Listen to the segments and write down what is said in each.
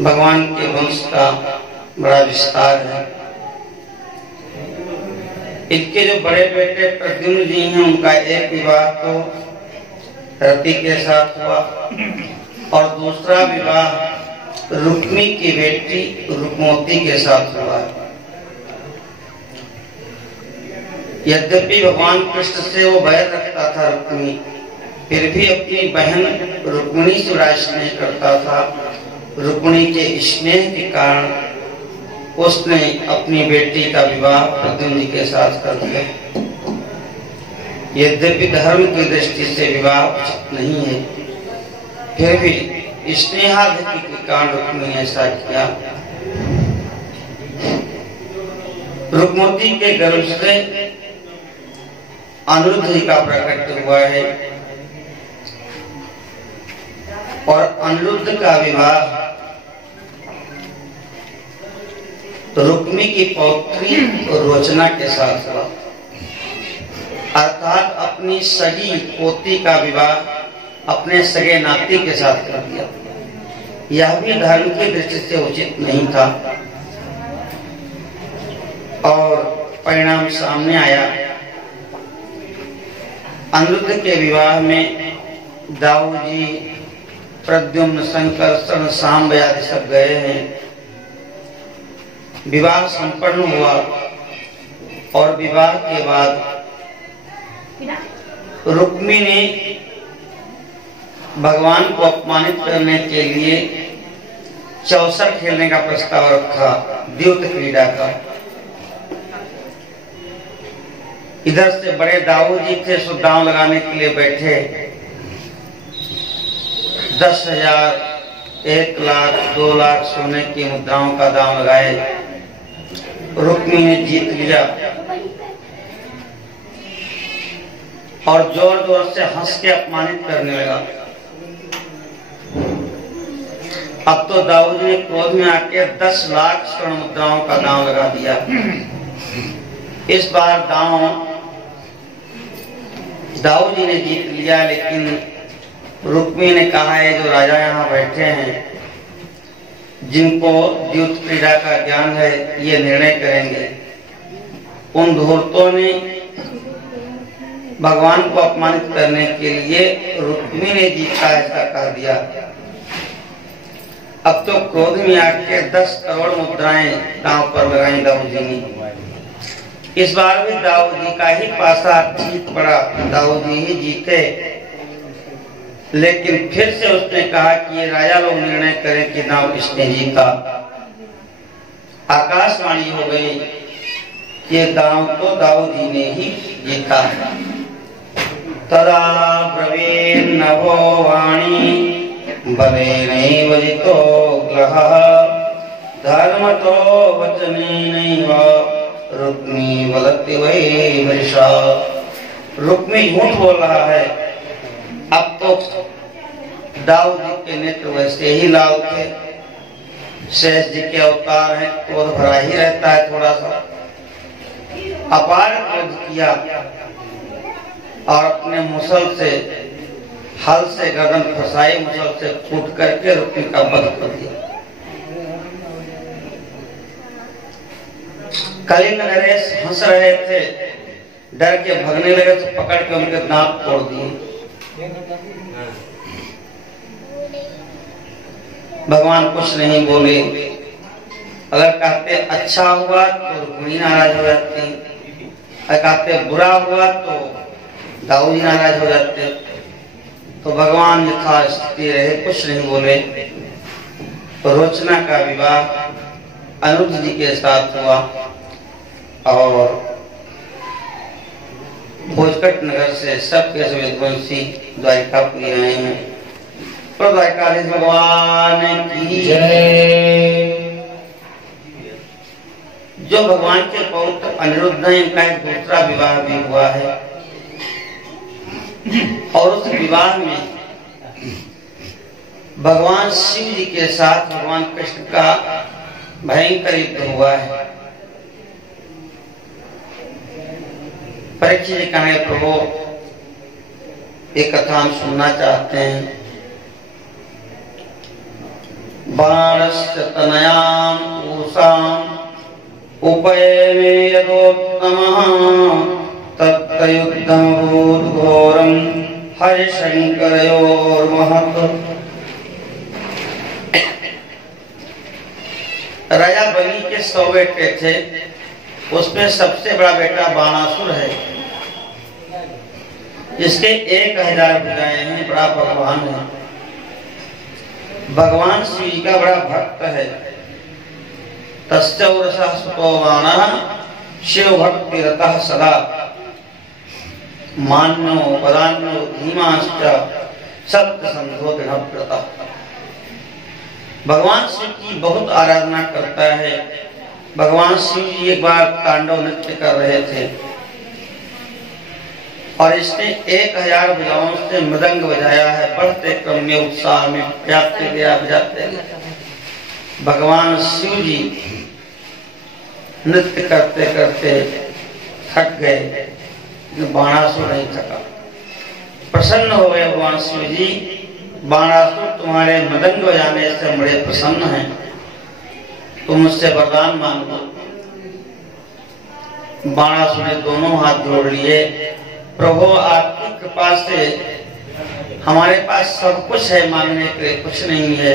भगवान के वंश का बड़ा विस्तार है। इनके जो बड़े बेटे प्रद्युम्न जी हैं, उनका एक विवाह तो रति के साथ हुआ और दूसरा विवाह रुक्मी की बेटी रुक्मोती के साथ हुआ। यद्यपि भगवान कृष्ण से वो बैर रखता था रुक्मी, फिर भी अपनी बहन रुक्मिणी से बड़ा स्नेह करता था। रुक्मिणी के स्नेह के कारण उसने अपनी बेटी का विवाह प्रद्युम्न के साथ कर दिया। यद्यपि धर्म की दृष्टि से विवाह उचित नहीं है, फिर भी स्नेहाधिक्य के कारण रुक्मिणी ने ऐसा किया। रुक्मोती के गर्भ से अनिरुद्ध जी का प्रकट हुआ है और अनिरुद्ध का विवाह रुक्मी की पौत्री रोचना के साथ हुआ, अर्थात अपनी सगी पोती का विवाह अपने सगे नाती के साथ कर दिया। यह भी धर्म की दृष्टि से उचित नहीं था और परिणाम सामने आया। अनिरुद्ध के विवाह में दाऊ जी, प्रद्युम्न, संकर्षण, सांब आदि सब गए हैं। विवाह संपन्न हुआ और विवाह के बाद रुक्मी ने भगवान को अपमानित करने के लिए चौसर खेलने का प्रस्ताव रखा, द्यूत क्रीड़ा का। इधर से बड़े दाऊ जी थे, सो दांव लगाने के लिए बैठे। 10,000, 1 लाख, 2 लाख सोने की मुद्राओं का दांव लगाए। रुक्मी ने जीत लिया और जोर जोर से हंस के अपमानित करने लगा। अब तो दाऊ जी ने क्रोध में आके 10 लाख स्वर्ण मुद्राओं का दांव लगा दिया। इस बार दाऊ जी ने जीत लिया, लेकिन रुक्मी ने कहा है जो राजा यहाँ बैठे हैं, जिनको द्यूत क्रीड़ा का ज्ञान है, ये निर्णय करेंगे। उन धूर्तों ने भगवान को अपमानित करने के लिए रुक्मी ने जीता ऐसा कह दिया। अब तो क्रोध में आके 10 करोड़ मुद्राएं दांव पर लगाई दाऊ जी ने। इस बार भी दाऊ जी का ही पासा जीत पड़ा, दाऊ जी ही जीते। लेकिन फिर से उसने कहा कि ये राजा लोग निर्णय करें कि दांव किसने जीता। आकाशवाणी हो गई कि ये दांव तो दाऊ जी ने ही जीता। तदा ब्रवीण नभो वाणी बलेनैव जितो ग्रहः धर्मतो वचनेनैव रुक्मी वदति वै मृषा। रुक्मी झूठ बोल रहा है। अब तो दाऊ जी के नेत्र वैसे ही लाल थे, शेष जी के अवतार हैं, क्रोध भरा ही रहता है थोड़ा सा। अपार क्रोध किया और अपने मुसल से, हल से गर्दन फंसाई, मुसल से कूट करके रुक्मी का वध कर दिया। कलिंग नरेश हंस रहे थे, डर के भगने लगे तो पकड़ के उनके दांत तोड़ दिए। भगवान कुछ नहीं बोले। अगर कहते अच्छा हुआ तो रुक्मिणी नाराज हो जाती, अगर कहते बुरा हुआ तो दाऊ जी नाराज हो जाते। तो भगवान यथास्थिति रहे, कुछ नहीं बोले। तो रोचना का विवाह अनिरुद्ध जी के साथ हुआ और भोजकट नगर से सबके सब विद्वांसी द्वारिकापुरी आए हैं। तो द्वारिकाधीश भगवान की जय। जो भगवान के पौत्र अनिरुद्ध हैं, इनका एक दूसरा विवाह भी हुआ है और उस विवाह में भगवान शिव जी के साथ भगवान कृष्ण का भयंकर युद्ध हुआ है। परीक्षित जी कहे प्रभु एक कथा हम सुनना चाहते हैं। बाणस्य तनयां पूषाम् उपयमे यदोत्तमः तत्तयुद्धमभूत् घोरं हरिशंकरयोर्महत्। राजा बलि के 100 बेटे थे, उसमें सबसे बड़ा बेटा बाणासुर है, जिसके 1000 भुजाएं हैं, बड़ा बलवान है, भगवान शिव जी का बड़ा भक्त है। तस्य उरसः सुतो बाणः शिव भक्ति रतः सदा मान्यो वदान्यो धीमांश्च सत्य संधो दृढ़व्रतः। भगवान शिव की बहुत आराधना करता है। भगवान शिव जी एक बार तांडव नृत्य कर रहे थे और इसने 1000 भुजाओं से मृदंग बजाया है। बढ़ते क्रम में उत्साह में बजाते गया। भगवान शिव जी नृत्य करते करते थक गए, बाणासुर नहीं थका। प्रसन्न हो गए भगवान शिव जी, बाणासुर तुम्हारे मृदंग बजाने से बड़े प्रसन्न हैं, तुम मुझसे वरदान मांगो। बाणासुर ने दोनों हाथ जोड़ लिए, प्रभु आपकी कृपा से हमारे पास सब कुछ है, मांगने के लिए कुछ नहीं है,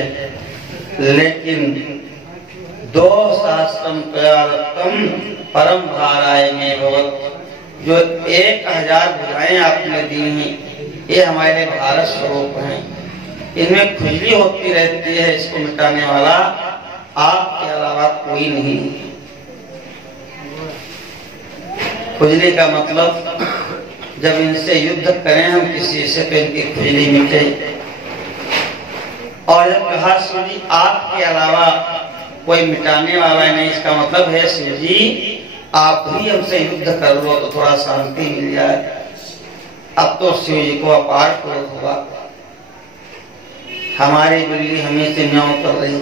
लेकिन 2 सहस्त्रम त्वयारत्तम परम भाराय में भवत्। जो 1000 भुजाएं आपने दी हैं, ये हमारे भारत स्वरूप हैं, इनमें खुजली होती रहती है, इसको मिटाने वाला आपके अलावा कोई नहीं। खुजली का मतलब जब इनसे युद्ध करें हम किसी से तो इनकी खुजली मिटे। और जब कहा शिव जी आपके अलावा कोई मिटाने वाला नहीं, इसका मतलब है शिव जी आप ही हमसे युद्ध कर लो तो थोड़ा शांति मिल जाए। अब तो शिव जी को अपार क्रोध हुआ, हमारी बिल्ली हमें से न्याय कर रही,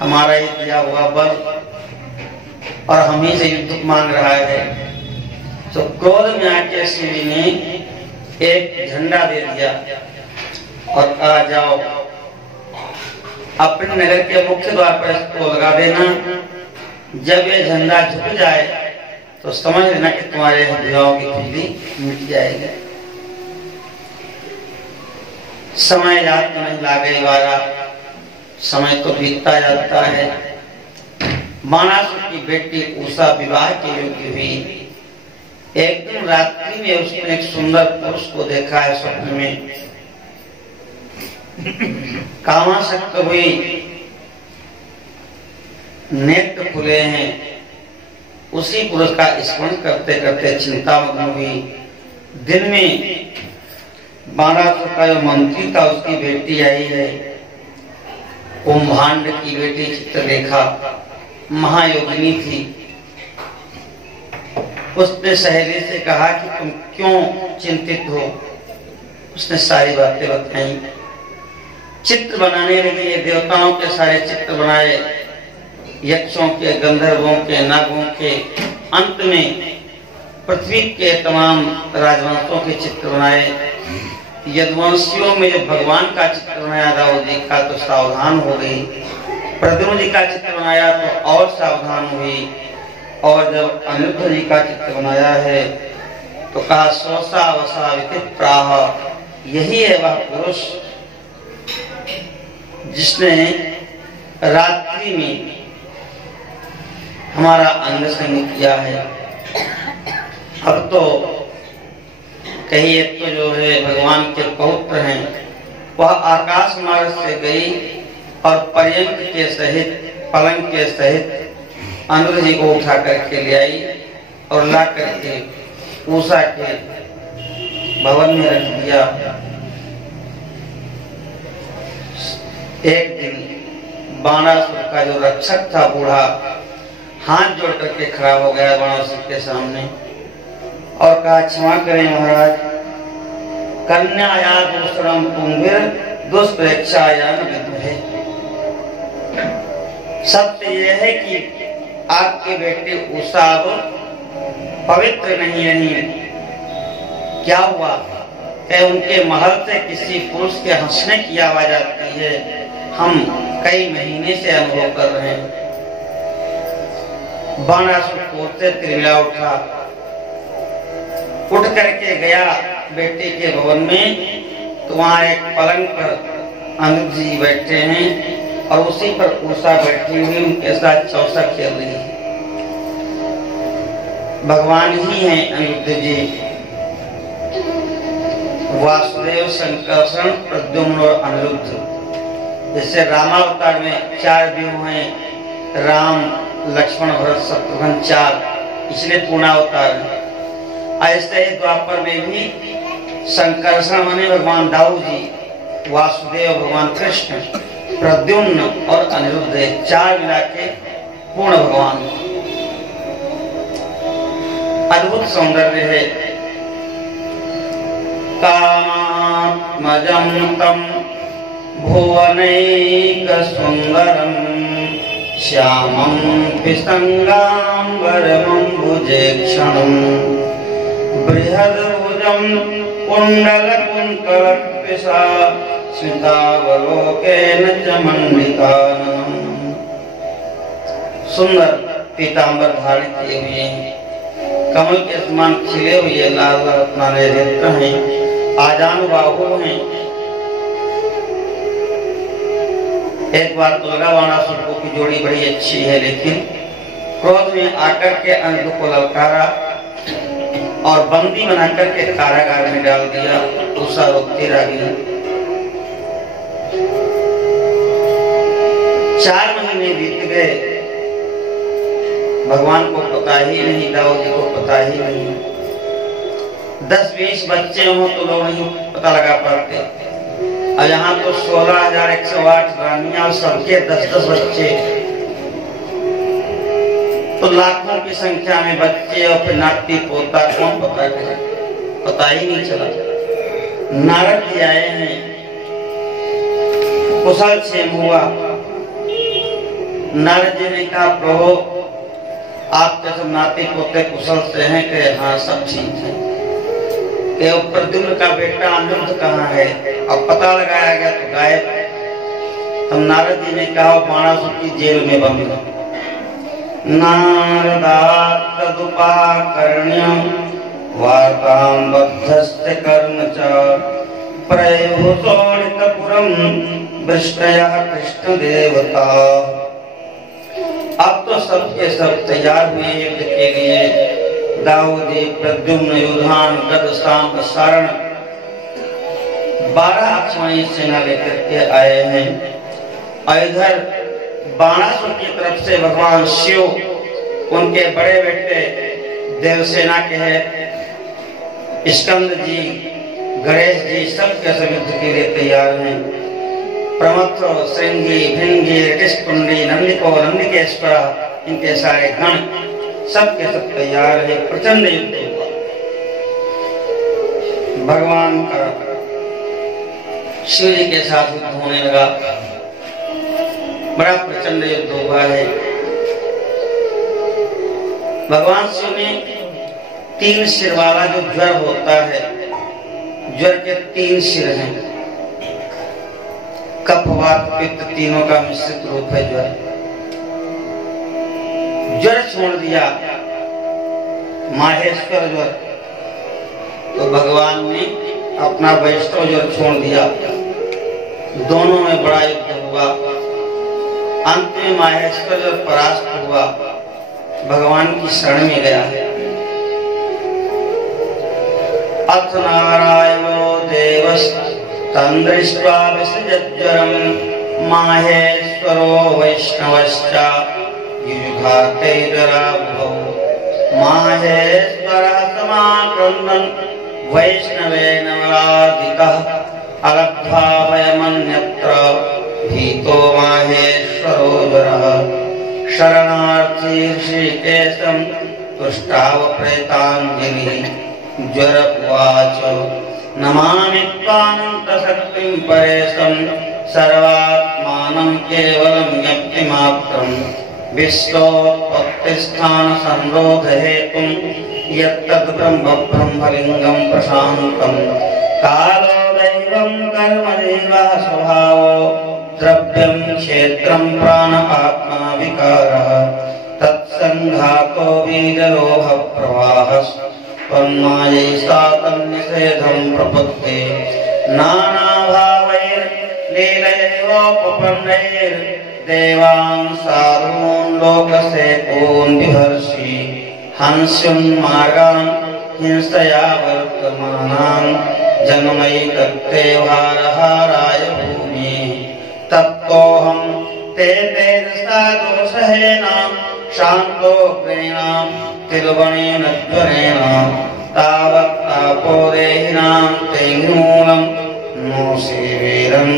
हमारा ही दिया हुआ बल और हमें से युद्ध मांग रहा है। तो क्रोध में आके शिव जी ने एक झंडा दे दिया और कहा जाओ अपने नगर के मुख्य द्वार पर इसको लगा देना। जब ये झंडा झुक जाए तो समझ लेना कि तुम्हारे हृदयों की खुजली मिट जाएगी। समय याद नहीं लागे वाला, समय तो बीतता जाता है। बाणासुर की बेटी उषा विवाह के योग्य हुई। एक दिन रात्रि में उसने एक सुंदर पुरुष को देखा है स्वप्न में, कामासक्त हुई, नेत्र खुले हैं। उसी पुरुष का स्मरण करते करते चिंता मग्न हुई। दिन में बाणासुर का जो मंत्री था उसकी बेटी आई है, कुंभांड की बेटी चित्रलेखा, महायोगिनी थी। उसने सहेली से कहा कि तुम क्यों चिंतित हो। उसने सारी बातें बताई। चित्र बनाने लगी, देवताओं के सारे चित्र बनाए, यक्षों के, गंधर्वों के, नागों के। अंत में पृथ्वी के तमाम राजवंशों के चित्र बनाए। यदुवंशियों में जब भगवान का चित्र बनाया दाऊद जी का तो सावधान हो गई, प्रद्युम्न जी का चित्र बनाया तो और सावधान हुई, और जब अनिरुद्ध जी का चित्र बनाया है तो कहा सोसा वसा विदित प्राह, यही है वह पुरुष जिसने रात्रि में हमारा अंग संग किया है। अब तो कहीं एक तो जो है भगवान के पौत्र हैं, वह आकाश मार्ग से गई और पर्यंक के सहित, पलंग के सहित अनिरुद्ध जी को उठा करके ले आई और ला करके उषा के भवन में रख दिया। एक दिन बाणासुर का जो रक्षक था बूढ़ा, हाथ जोड़ करके खड़ा हो गया बाणासुर के सामने और कहा क्षमा करें महाराज, कन्याया दूसरम पुंगिर दुष्प्रेक्षाया विद्महे। सत्य यह है कि आपके बेटे उषा पवित्र नहीं रही। क्या हुआ? उनके महल से किसी पुरुष के हंसने की आवाज आती है, हम कई महीने से अनुभव कर रहे हैं। बाणासुर पोते त्रिला उठा, उठ करके गया बेटे के भवन में, तो वहां एक पलंग पर अनिरुद्ध जी बैठे हैं और उसी पर उषा बैठी हुई उनके साथ चौसा खेल रही है। भगवान ही हैं अनिरुद्ध जी, वासुदेव, संकर्षण, प्रद्युम्न और अनिरुद्ध। जैसे रामावतार में 4 व्यूह हैं, राम, लक्ष्मण, भरत, शत्रुघ्न 4, इसलिए पूर्णावतार है। ऐसे ही द्वापर में भी संकर्षण माने भगवान दाऊ जी, वासुदेव भगवान कृष्ण, प्रद्युम्न और अनिरुद्ध 4 मिला के पूर्ण भगवान। अद्भुत सौंदर्य है। कामात्मजं तं भुवनैक सुंदरं श्यामं पिसंगाम्बरमंबुजेक्षणं बृहद्भुजं कुण्डलकुन्तलपिशा स्मितावलोकेन च मंडिताननं। सुंदर पीतांबर धारित किए हुए हैं, कमल के समान खिले हुए लाल रत्नालय नेत्र हैं, आजानु बाहु हैं। एक बार तो लगा बाणासुर की जोड़ी बड़ी अच्छी है, लेकिन क्रोध में आकर के अनिरुद्ध को ललकारा और बंदी बनाकर के कारागार में डाल दिया। उषा रोकती रह गई। 4 महीने बीत गए, भगवान को पता ही नहीं, दाऊ जी को पता ही नहीं। 10-20 बच्चे हों तो लोग नहीं पता लगा पाते, और यहाँ तो 16,108 रानियां और सबके 10-10 बच्चे, तो लाखों की संख्या में बच्चे और फिर नाती पोता, कौन पता करे, पता ही नहीं चला। नारद जी आए हैं, कुशल क्षेम हुआ। नारद जी ने कहा, प्रभु आपके सब नाती पोते कुशल से हैं? कि हाँ सब ठीक है। कि प्रद्युम्न का बेटा अनिरुद्ध कहाँ है? अब पता लगाया गया तो गायब। तब नारद जी ने कहा, बाणासुर की जेल में बंद। नारदात् तदुपाकर्ण्य वार्तां बद्धस्य कर्म च प्रयुः शोणितपुरं वृष्टयः कृष्ण देवता। अब तो सबके सब तैयार हुए युद्ध के लिए। दाऊ जी, प्रद्युम्न, युधान, गद, शांब, सारण 12 अक्षौणी सेना लेकर के आए हैं। और इधर बाणासुर की तरफ से भगवान शिव, उनके बड़े बेटे देवसेना के हैं स्कंद जी, गणेश जी, सबके सब युद्ध के लिए तैयार हैं। प्रमथ, श्रृंगी, भृंगी, ऋटिशकुंडी, नंदिको, नंदिकेश्वर, इनके सारे गण सबके सब तैयार है। प्रचंड युद्ध हुआ। भगवान का शिव जी के साथ युद्ध होने लगा। बड़ा प्रचंड युद्ध हुआ है। भगवान शिव ने 3 सिर वाला जो ज्वर होता है, ज्वर के 3 सिर हैं। कफ, वात, पित्त तीनों का मिश्रित रूप है ज्वर। ज्वर छोड़ दिया, माहेश्वर ज्वर, तो भगवान ने अपना वैष्णव ज्वर छोड़ दिया। दोनों में बड़ा युद्ध हुआ। अंत में माहेश्वर ज्वर परास्त हुआ, भगवान की शरण में गया। अथ नारायणो देवस्तं दृष्ट्वा विसृजज्वरं माहेश्वरो वैष्णवश्च युयुधातैर्दराभौ। माहेश्वरः समाक्रन्दन् वैष्णवेन वराधितः अलब्ध्वा भयमन्यत्र भीतो माहेश्वरो ज्वरः। शरणार्थी ऋषिकेशं तुष्टाव प्रेताञ्जलिः। ज्वर उवाच, नमामि त्वानन्तशक्तिं परेशं सर्वात्मानं केवलं यत्किमात्रम् विश्वोत्पत्तिस्थानसंरोधहेतुं यत्तत् ब्रह्मलिङ्गं प्रशान्तं। कालो दैवं कर्म दैवः स्वभावो द्रव्यं क्षेत्रं प्राण आत्मा विकारः तत्संघातो बीजरोह प्रवाहः तन्मायैसा तन्निषेधं प्रपत्ते नानाभावैर्लीलयोपपन्नैर्देवान् साधून् लोकसेतून् बिभर्षि हंस्युन्मार्गान् हिंसया वर्तमानान् जन्मैकत्ते भारहाराय भूमि तप्तोऽहं ते तेजसा दोषहेन शान्तो प्रेणां तिलवणेन ज्वरेण तावत् तापो देहिनां तेऽङ्घ्रिमूलं नो सेवेरं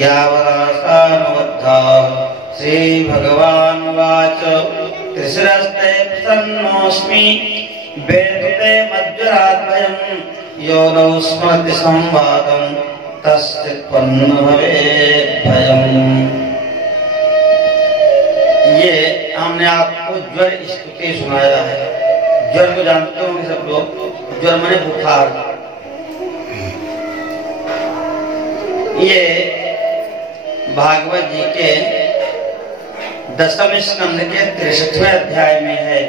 यावदासानुबद्धाः श्रीभगवानुवाच त्रिशिरस्ते प्रसन्नोऽस्मि वेदते मज्जराद्वयं यो नो स्मरति संवादं तस्चित्पन्न भवेत् भयम्। ये हमने आपको ज्वर स्तुति सुनाया है। ज्वर को जानते होंगे सब लोग, ज्वर माने बुखार। ये भागवत जी के 10वें स्कंद के 63वें अध्याय में है।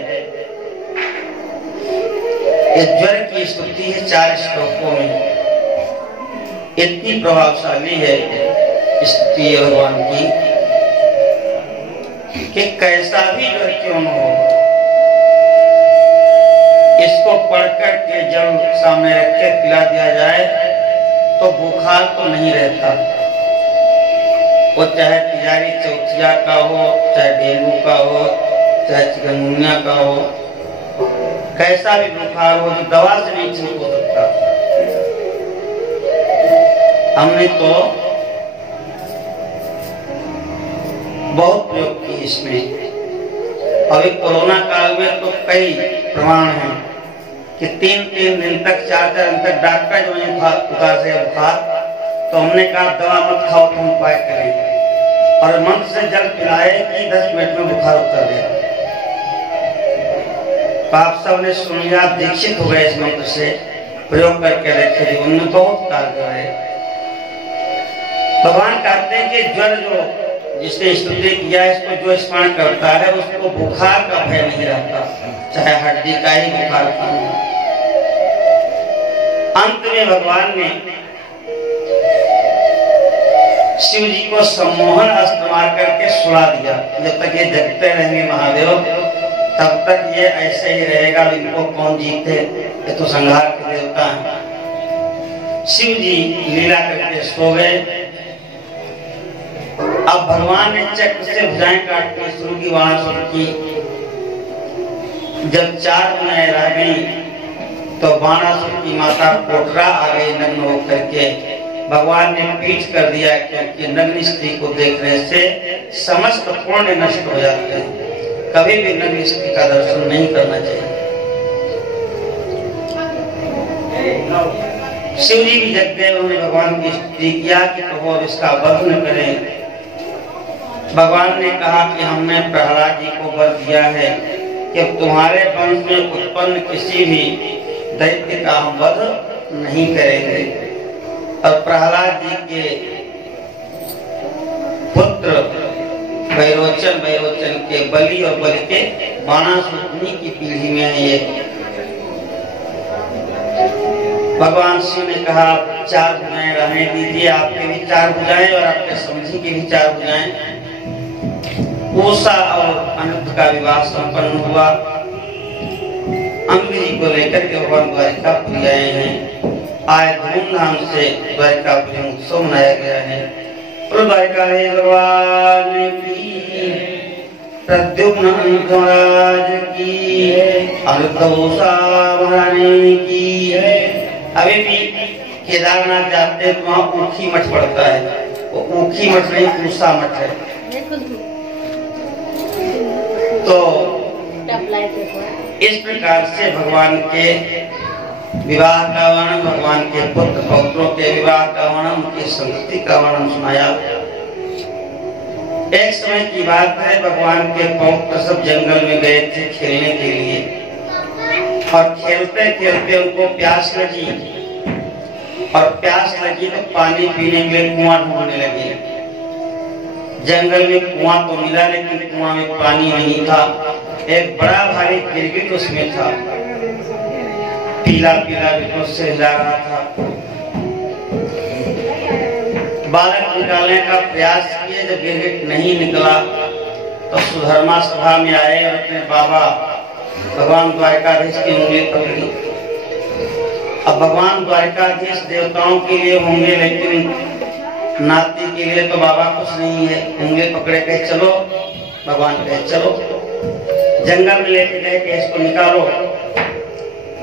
ये ज्वर की स्तुति है 4 श्लोकों में। इतनी प्रभावशाली है स्तुति भगवान की कि कैसा भी ज्वर क्यों न हो, इसको पढ़कर के जब सामने रख के पिला दिया जाए तो बुखार तो नहीं रहता। वो चाहे तिजारी चौथिया का हो, चाहे डेंगू का हो, चाहे चिकनगुनिया का हो, कैसा भी बुखार हो जो दवा से नहीं ठीक हो सकता। हमने तो बहुत प्रयोग की इसमें। अभी कोरोना काल में तो कई प्रमाण हैं कि 3-3 दिन तक 4-4 दिन तक डॉक्टर जो है उतार से बुखार, तो हमने कहा दवा मत खाओ, तुम उपाय करें और मंत्र से जल पिलाए कि 10 मिनट में बुखार उतर गया। आप सब ने सुन लिया, दीक्षित हो गए इस मंत्र से, प्रयोग करके रखे, जीवन में बहुत कारगर है। भगवान कहते हैं कि ज्वर जो जिसने स्तुति किया इसको जो स्मरण करता है उसको बुखार का भय नहीं रहता, चाहे हड्डी का ही बुखार क्यों हो। अंत में भगवान ने शिव जी को सम्मोहन अस्त्र मार करके सुला दिया। जब तक ये जगते रहेंगे महादेव तब तक ये ऐसे ही रहेगा, इनको कौन जीते, ये तो संहार के देवता हैं। शिव जी लीला करके सो गए। अब भगवान ने चक्र से भुजाएं काटनी शुरू की, वहां की। जब 4 भुजाएं रह गई तो बाणासुर की माता कोटरा आ गई नग्न होकर के। भगवान ने पीठ कर दिया क्योंकि नग्न स्त्री को देखने से समस्त पुण्य नष्ट हो जाते हैं। कभी भी नग्न स्त्री का दर्शन नहीं करना चाहिए। शिव जी भी जग गए, उन्होंने भगवान की स्तुति किया कि प्रभु अब इसका वध न करें। भगवान ने कहा कि हमने प्रहलाद जी को वर दिया है कि तुम्हारे वंश में उत्पन्न किसी भी दैत्य का हम वध नहीं करेंगे। और प्रहलाद जी के पुत्र वैरोचन के बलि और बलि के बाणासुर की पीढ़ी में है ये। भगवान शिव ने कहा 4 भुजाएं रहने दीजिए, आपके भी 4 भुजाएं और आपके समझी की भी 4 भुजाएं। उषा और अनिरुद्ध का विवाह संपन्न हुआ। अंग जी को लेकर के भगवान द्वारिकापुरी आए हैं। आज धूमधाम से द्वारिकापुरी उत्सव मनाया गया है। द्वारिकाधीश भगवान की, प्रद्युम्न महाराज की, अनिरुद्ध उषा महारानी की। अभी भी केदारनाथ जाते हैं तो वहाँ ऊखी मठ पड़ता है, वो ऊखी मठ नहीं उषा मठ है। तो इस प्रकार से भगवान के विवाह का वर्णन, भगवान के पुत्र पौत्रों के विवाह का वर्णन, उनकी संस्कृति का वर्णन सुनाया। एक समय की बात है, भगवान के पौत्र सब जंगल में गए थे खेलने के लिए और खेलते खेलते उनको प्यास लगी और प्यास लगी तो पानी पीने के लिए कुआं ढूंढने लगे। जंगल में कुआं तो मिला, लेकिन कुआं में पानी नहीं था। एक बड़ा भारी गिरगिट उसमें था, पीला पीला बिल्कुल से हिला रहा था। बालक निकालने का प्रयास किए, जब गिरगिट नहीं निकला तो सुधर्मा सभा में आए और अपने बाबा भगवान द्वारकाधीश की उंगली पकड़ी। अब भगवान द्वारकाधीश देवताओं के लिए होंगे, लेकिन नाती के लिए तो बाबा कुछ नहीं है। उंगली पकड़े कहे चलो, भगवान कहे चलो। जंगल में लेके गए कि इसको निकालो।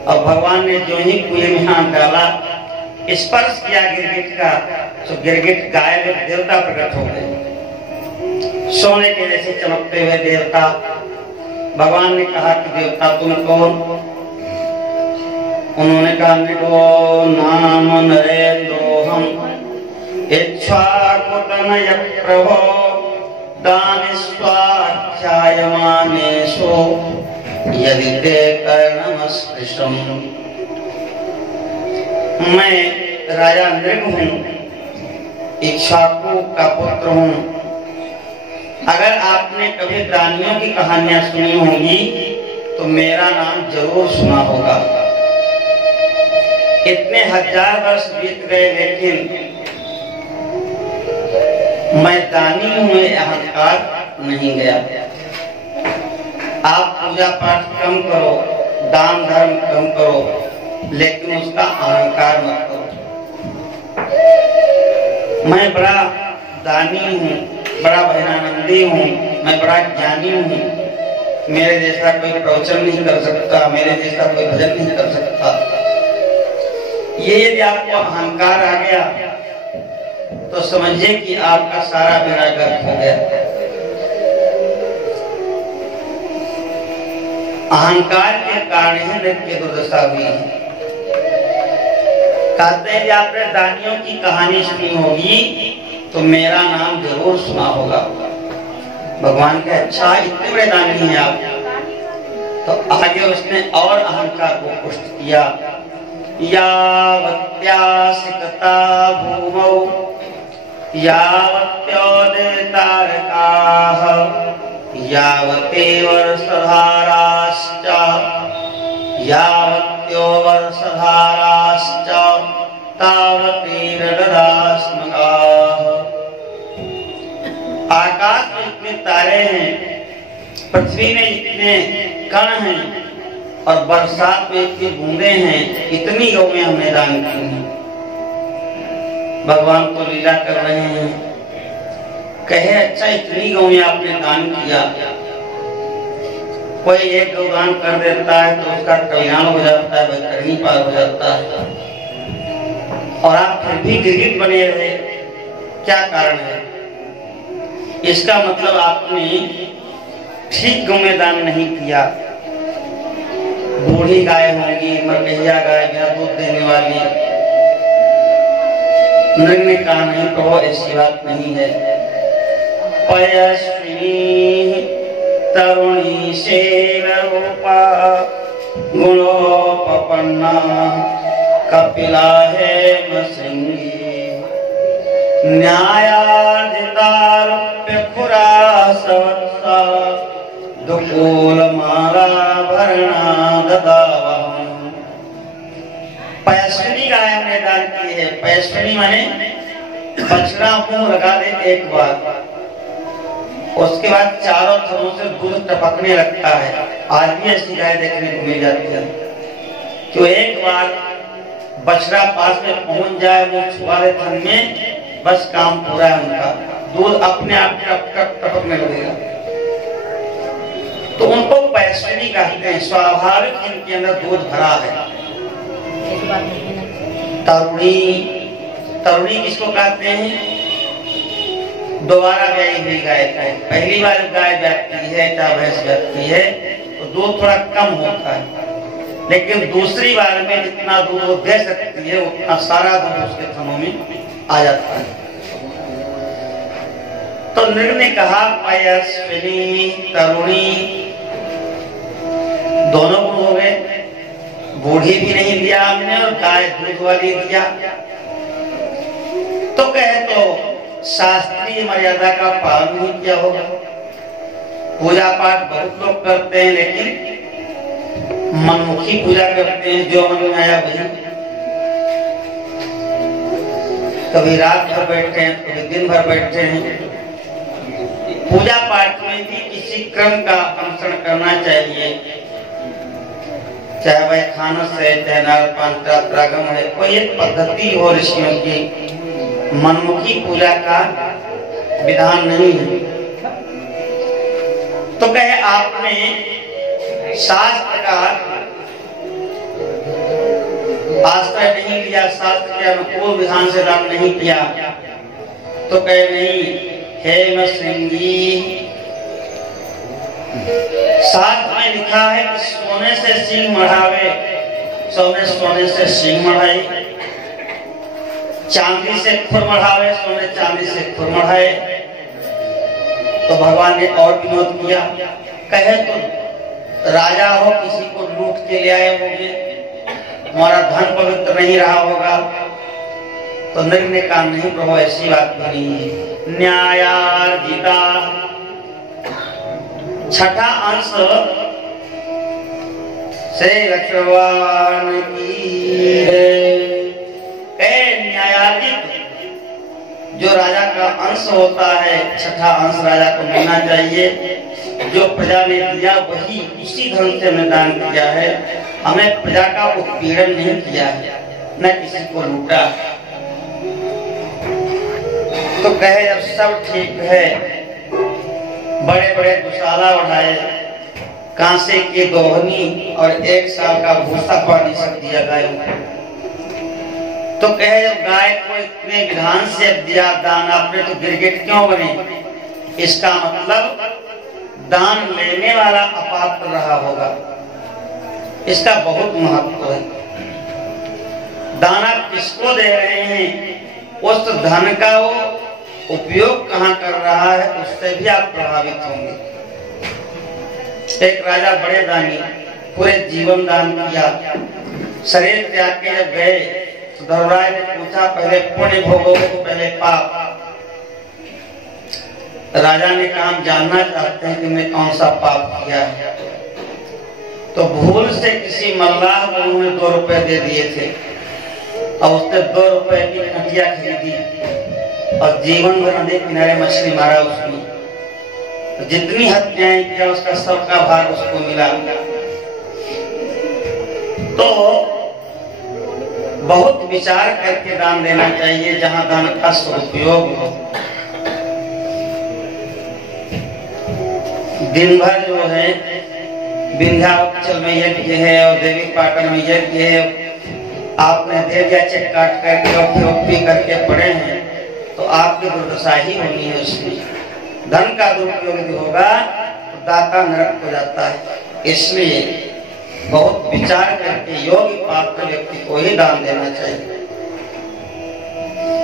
अब भगवान ने जो ही कुएं में हाथ डाला, स्पर्श किया गिरगिट का, तो गिरगिट गायब, देवता प्रकट हो गए, सोने के जैसे चमकते हुए देवता। भगवान ने कहा कि देवता तुम कौन? उन्होंने कहा निको नाम नरेंद्रोहम इच्छाकुतनय प्रभो दानिस्वाध्यायमानेषु यदि ते कर्णमस्पृशम्। मैं राजा नृग हूँ, इक्ष्वाकु का पुत्र हूँ। अगर आपने कभी दानियों की कहानियां सुनी होंगी तो मेरा नाम जरूर सुना होगा। इतने हजार वर्ष बीत गए, लेकिन मैं दानी हूँ, अहंकार नहीं गया। आप पूजा पाठ कम करो, दान धर्म कम करो, लेकिन उसका अहंकार मत करो। मैं बड़ा दानी हूँ, बड़ा भजनानंदी हूँ, मैं बड़ा ज्ञानी हूँ, मेरे जैसा कोई प्रवचन नहीं कर सकता, मेरे जैसा कोई भजन नहीं कर सकता। ये यदि आपको अहंकार आ गया तो समझिए कि आपका सारा बेड़ा गर्क हो गया। अहंकार के कारण ही नृग की दुर्दशा हुई है। कहते हैं कि आपने दानियों की कहानी सुनी होगी तो मेरा नाम जरूर सुना होगा। भगवान के अच्छा इतने बड़े दानी हैं आप। तो आगे उसने और अहंकार को पुष्ट किया। यावत्यासिकता भूमौ यावत्योदितारकाः यावते वर्षधाराश्च यावत्यो वर्षधाराश्च तावतीर्ददास्मगाः। आकाश में इतने तारे हैं, पृथ्वी में इतने कण हैं और बरसात में इतनी बूंदे हैं, इतनी गौएं हमने दान की हैं। भगवान तो लीला कर रहे हैं। कहे अच्छा इतनी गौएं आपने दान किया, कोई एक गौ दान कर देता है तो उसका कल्याण हो जाता है, वैतरणी पार हो जाता है, और आप फिर भी गिरगिट बने रहे, क्या कारण है? इसका मतलब आपने ठीक गौएं दान नहीं किया। बूढ़ी गाय होंगी, मरकहिया गाय, बिना दूध देने वाली। नृग ने कहा नहीं कहो, ऐसी बात नहीं है। पयस्विनी तरुणी शेर रूपा गुणोपपन्ना कपिला है मसिंगी न्यायाधितारप्य खुरा सवत्सा दुकूल माला भरणा ददावहम। पयस्विनी गाय हमने दान की है। पयस्विनी माने बछड़ा मुंह लगा दे एक बार, उसके बाद चारों थनों से दूध टपकने लगता है। आज भी ऐसी गाय देखने को मिल जाती है। तो एक बार बछड़ा पास में पहुंच जाए, वो छुआ दे थन में, बस काम पूरा है उनका। दूध अपने आप टपकने लगेगा। तो उनको पैश्विनी कहते हैं। स्वाभाविक इनके अंदर दूध भरा है। तरुणी, तरुणी किसको कहते हैं? दोबारा ब्याई हुई गाय का। पहली बार गाय ब्याती है, चाहे भैंस ब्याती है, तो दूध थोड़ा कम होता है, लेकिन दूसरी बार में जितना दूध वो दे सकती है उतना सारा दूध उसके थनों में आ जाता है। तो नृग ने कहा पयस्विनी तरुणी दोनों गुण हो गए। बूढ़ी भी नहीं दिया हमने और गाय दूध वाली दिया। तो कहे तो शास्त्रीय मर्यादा का पालन नहीं किया होगा। पूजा पाठ बहुत लोग करते हैं, लेकिन मनमुखी पूजा करते हैं, जो मन में आया वही। कभी रात भर बैठे हैं, कभी दिन भर बैठे हैं। पूजा पाठ में भी किसी क्रम का अनुसरण करना चाहिए, चाहे वह खानस है, चाहे नागपांत्रागम है, कोई एक पद्धति हो ऋषियों की। मनमुखी पूजा का विधान नहीं है। तो कहे आपने शास्त्र का आश्रय नहीं लिया, शास्त्र के अनुकूल विधान से दान नहीं किया, तो कहे नहीं, हे नृसिंगी, शास्त्र में लिखा है कि सोने से सींग मढ़ावे, सोने से सींग मढ़ाई, चांदी से खुर मढ़ावे, सोने चांदी से खुर मढ़ाए। तो भगवान ने और विनोद किया, कहे तो राजा हो, किसी को लूट के ले आए होंगे, हमारा धन पवित्र नहीं रहा होगा। तो नर ने कहा नहीं प्रभु, ऐसी बात नहीं है। न्यायार्जिता छठा अंश श्री लक्ष्मण की न्यायाधीश जो राजा का अंश होता है, छठा अंश राजा को मिलना चाहिए। जो प्रजा ने दिया वही उसी ढंग से हमने दान किया है। हमें प्रजा का उत्पीड़न नहीं किया है, न किसी को लूटा। तो कहे जब सब ठीक है, बड़े बड़े दुशाला बढ़ाए, कांसे की दोहनी और 1 साल का भूसा पानी सब दिया गायों को। तो कहे जब गाय को इतने विधान से दिया दान आपने, तो गिरगिट क्यों बने? इसका मतलब दान लेने वाला अपात्र रहा होगा। इसका बहुत महत्व है। दान आप किसको दे रहे हैं, उस धन का वो उपयोग कहाँ कर रहा है, उससे भी आप प्रभावित होंगे। एक राजा बड़े दानी, पूरे जीवन दान किया, शरीर त्याग के जब गए तो धर्मराज ने पूछा, पहले पुण्य भोगोगे तो पहले पाप? राजा ने कहा, हम जानना चाहते हैं कि मैं कौन सा पाप किया है। तो भूल से किसी मल्लाह को उन्होंने 2 रुपए दे दिए थे, और उसने 2 रुपए की खटिया खरीदी और जीवन भर नदी किनारे मछली मारा उसने। तो जितनी हत्याएं किया उसका सबका भार उसको मिला। तो बहुत विचार करके दान देना चाहिए, जहां दान का सदुपयोग हो। दिन भर जो है विंध्याचल में यज्ञ है और देवी पाटन में यज्ञ है, आपने दे दिया चेक काट करके और फिर करके पड़े हैं, तो आपकी दुर्दशा ही होनी है। उसमें धन का दुरुपयोग यदि होगा तो दाता नरक हो जाता है। इसलिए बहुत विचार करके योग्य पात्र व्यक्ति को ही दान देना चाहिए।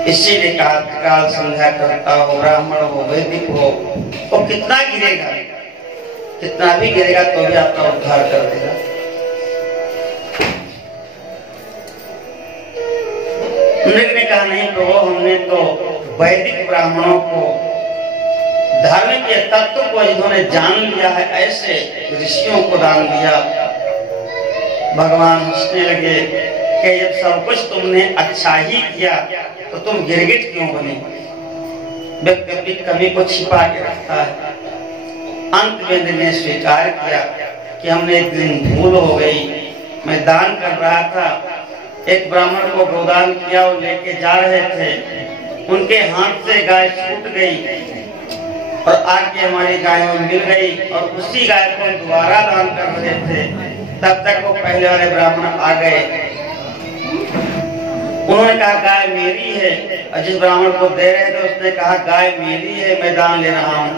इसीलिए कहा काल संध्या करता हो, ब्राह्मण हो, वैदिक हो, वो कितना गिरेगा, कितना भी गिरेगा तो भी आपका उद्धार कर देगा। ने कहा नहीं प्रभु, हमने तो वैदिक ब्राह्मणों को धर्म के तत्व को इन्होंने जान लिया है, ऐसे ऋषियों को दान दिया। भगवान हंसने लगे कि जब सब कुछ तुमने अच्छा ही किया तो तुम गिरगिट क्यों बने? व्यक्ति अपनी कमी को छिपा के रखता है। अंत में ने स्वीकार किया कि हमने एक दिन भूल हो गई, मैं दान कर रहा था, एक ब्राह्मण को गोदान किया और लेके जा रहे थे, उनके हाथ से गाय छूट गई और आके हमारी गाय में मिल गई और उसी गाय को दोबारा दान कर रहे थे, तब तक वो पहले वाले ब्राह्मण आ गए। उन्होंने कहा गाय मेरी है, और जिस ब्राह्मण को दे रहे थे उसने कहा गाय मेरी है, मैं दान ले रहा हूँ।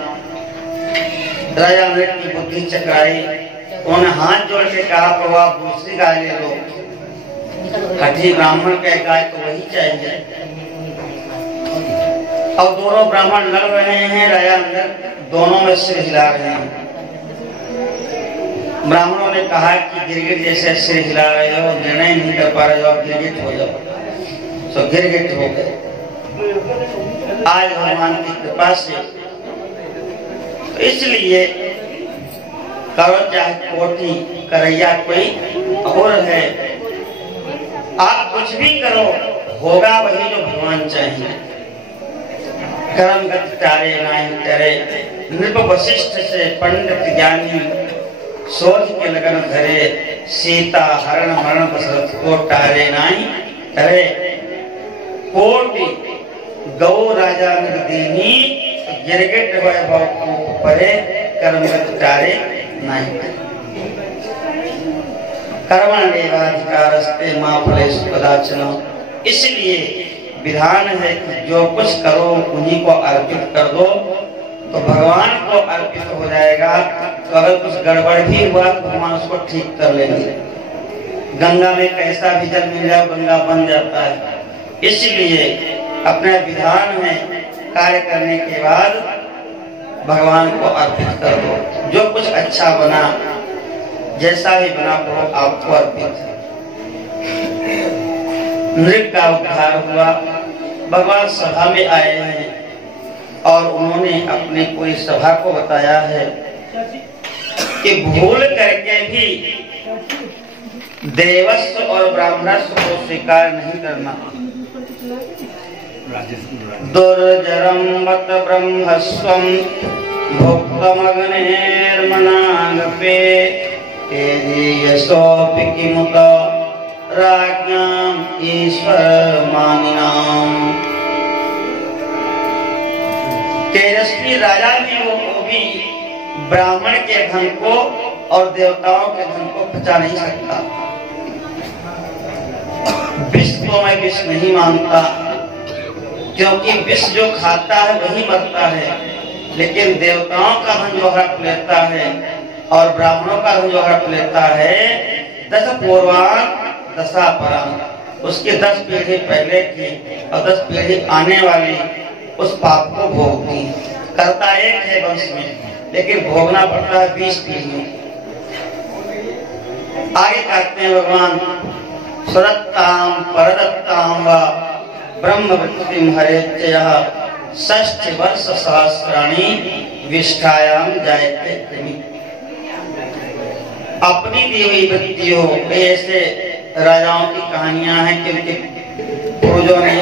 राजा ने की बुद्धि चकराई, उन्होंने हाथ जोड़ के कहा प्रभु आप दूसरी गाय ले लो। हठी ब्राह्मण के गाय तो वही चाहिए। और दोनों ब्राह्मण लड़ रहे हैं, राजा अंदर दोनों में सिर हिला रहे हैं। ब्राह्मणों ने कहा कि गिरगिट जैसे सिर हिला रहे हो, निर्णय नहीं कर पा रहे हो, आप गिरगिट हो जाओ। तो गिरगिट हो गए। आज भगवान की कृपा से, तो इसलिए करो चाहे कोटि करैया कोई और है, आप कुछ भी करो होगा वही जो भगवान चाहिए। कर्म गति टारे नहीं टरे, नृप वशिष्ठ से पंडित ज्ञानी सोच के लगन धरे, सीता हरण मरण बसरत को टारे नहीं टरे। कोटि गौ राजा नगदीनी, गिरगिट वैभव परे, कर्म गति टारे नहीं। कर्मण्येवाधिकारस्ते मा फलेषु कदाचन। इसलिए विधान है कि जो कुछ करो उन्हीं को अर्पित कर दो, तो भगवान को अर्पित हो जाएगा। तो अगर कुछ गड़बड़ भी हुआ तो भगवान उसको ठीक कर लेंगे। गंगा में कैसा भी जल मिल जाए गंगा बन जाता है। इसलिए अपने विधान में कार्य करने के बाद भगवान को अर्पित कर दो। जो कुछ अच्छा बना, जैसा भी बना वो आपको अर्पित। नृप का उद्धार हुआ, भगवान सभा में आए हैं और उन्होंने अपनी पूरी सभा को बताया है कि भूल करके भी देवस्व और ब्राह्मणस्व को स्वीकार नहीं करना। दुर्जरं वत ब्रह्मस्वं भुक्तमग्नेर्मनागपे, तेजसोऽपि किमुत राज्ञां ईश्वरमानिनाम्। तेजस्वी राजा भी वो भी ब्राह्मण के धन को और देवताओं के धन को बचा नहीं सकता। विष को मैं विष नहीं मानता, क्योंकि विष जो खाता है वही मरता है, लेकिन देवताओं का धन जो हड़प लेता है और ब्राह्मणों का धन जो हड़प लेता है, 10 पूर्वान 10 परान, उसके 10 पीढ़ी पहले की और 10 पीढ़ी आने वाली उस पाप को भोगती है। करता एक है वंश में, लेकिन भोगना पड़ता है 20 पीढ़ियों। आगे कहते हैं भगवान, सुरत्ताम परदत्ताम व ब्रह्मवृत्तिम हरेत्ययः, 60 वर्ष सहस्राणि विष्ठायाम जायते कृमि। अपनी दी हुई वृत्तियों, ऐसे राजाओं की कहानियां हैं कि उनके पूर्वजों ने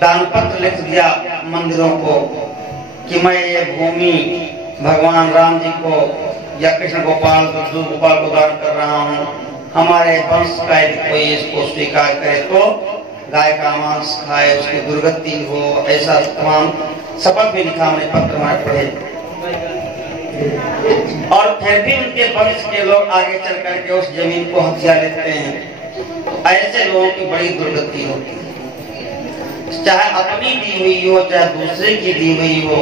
दान पत्र लिख दिया मंदिरों को कि मैं ये भूमि भगवान राम जी को या कृष्ण गोपाल गोपाल को दान कर रहा हूँ। हमारे वंश का यदि कोई इसको स्वीकार करे तो गाय का मांस खाए, उसकी दुर्गति हो, ऐसा तमाम शपथ भी लिखा हमने पत्र में पढ़े। और फिर भी उनके वंश के लोग आगे चल करके उस जमीन को हथिया लेते हैं। ऐसे लोगों की बड़ी दुर्गति होती है। चाहे अपनी दी हुई हो चाहे दूसरे की दी हुई हो,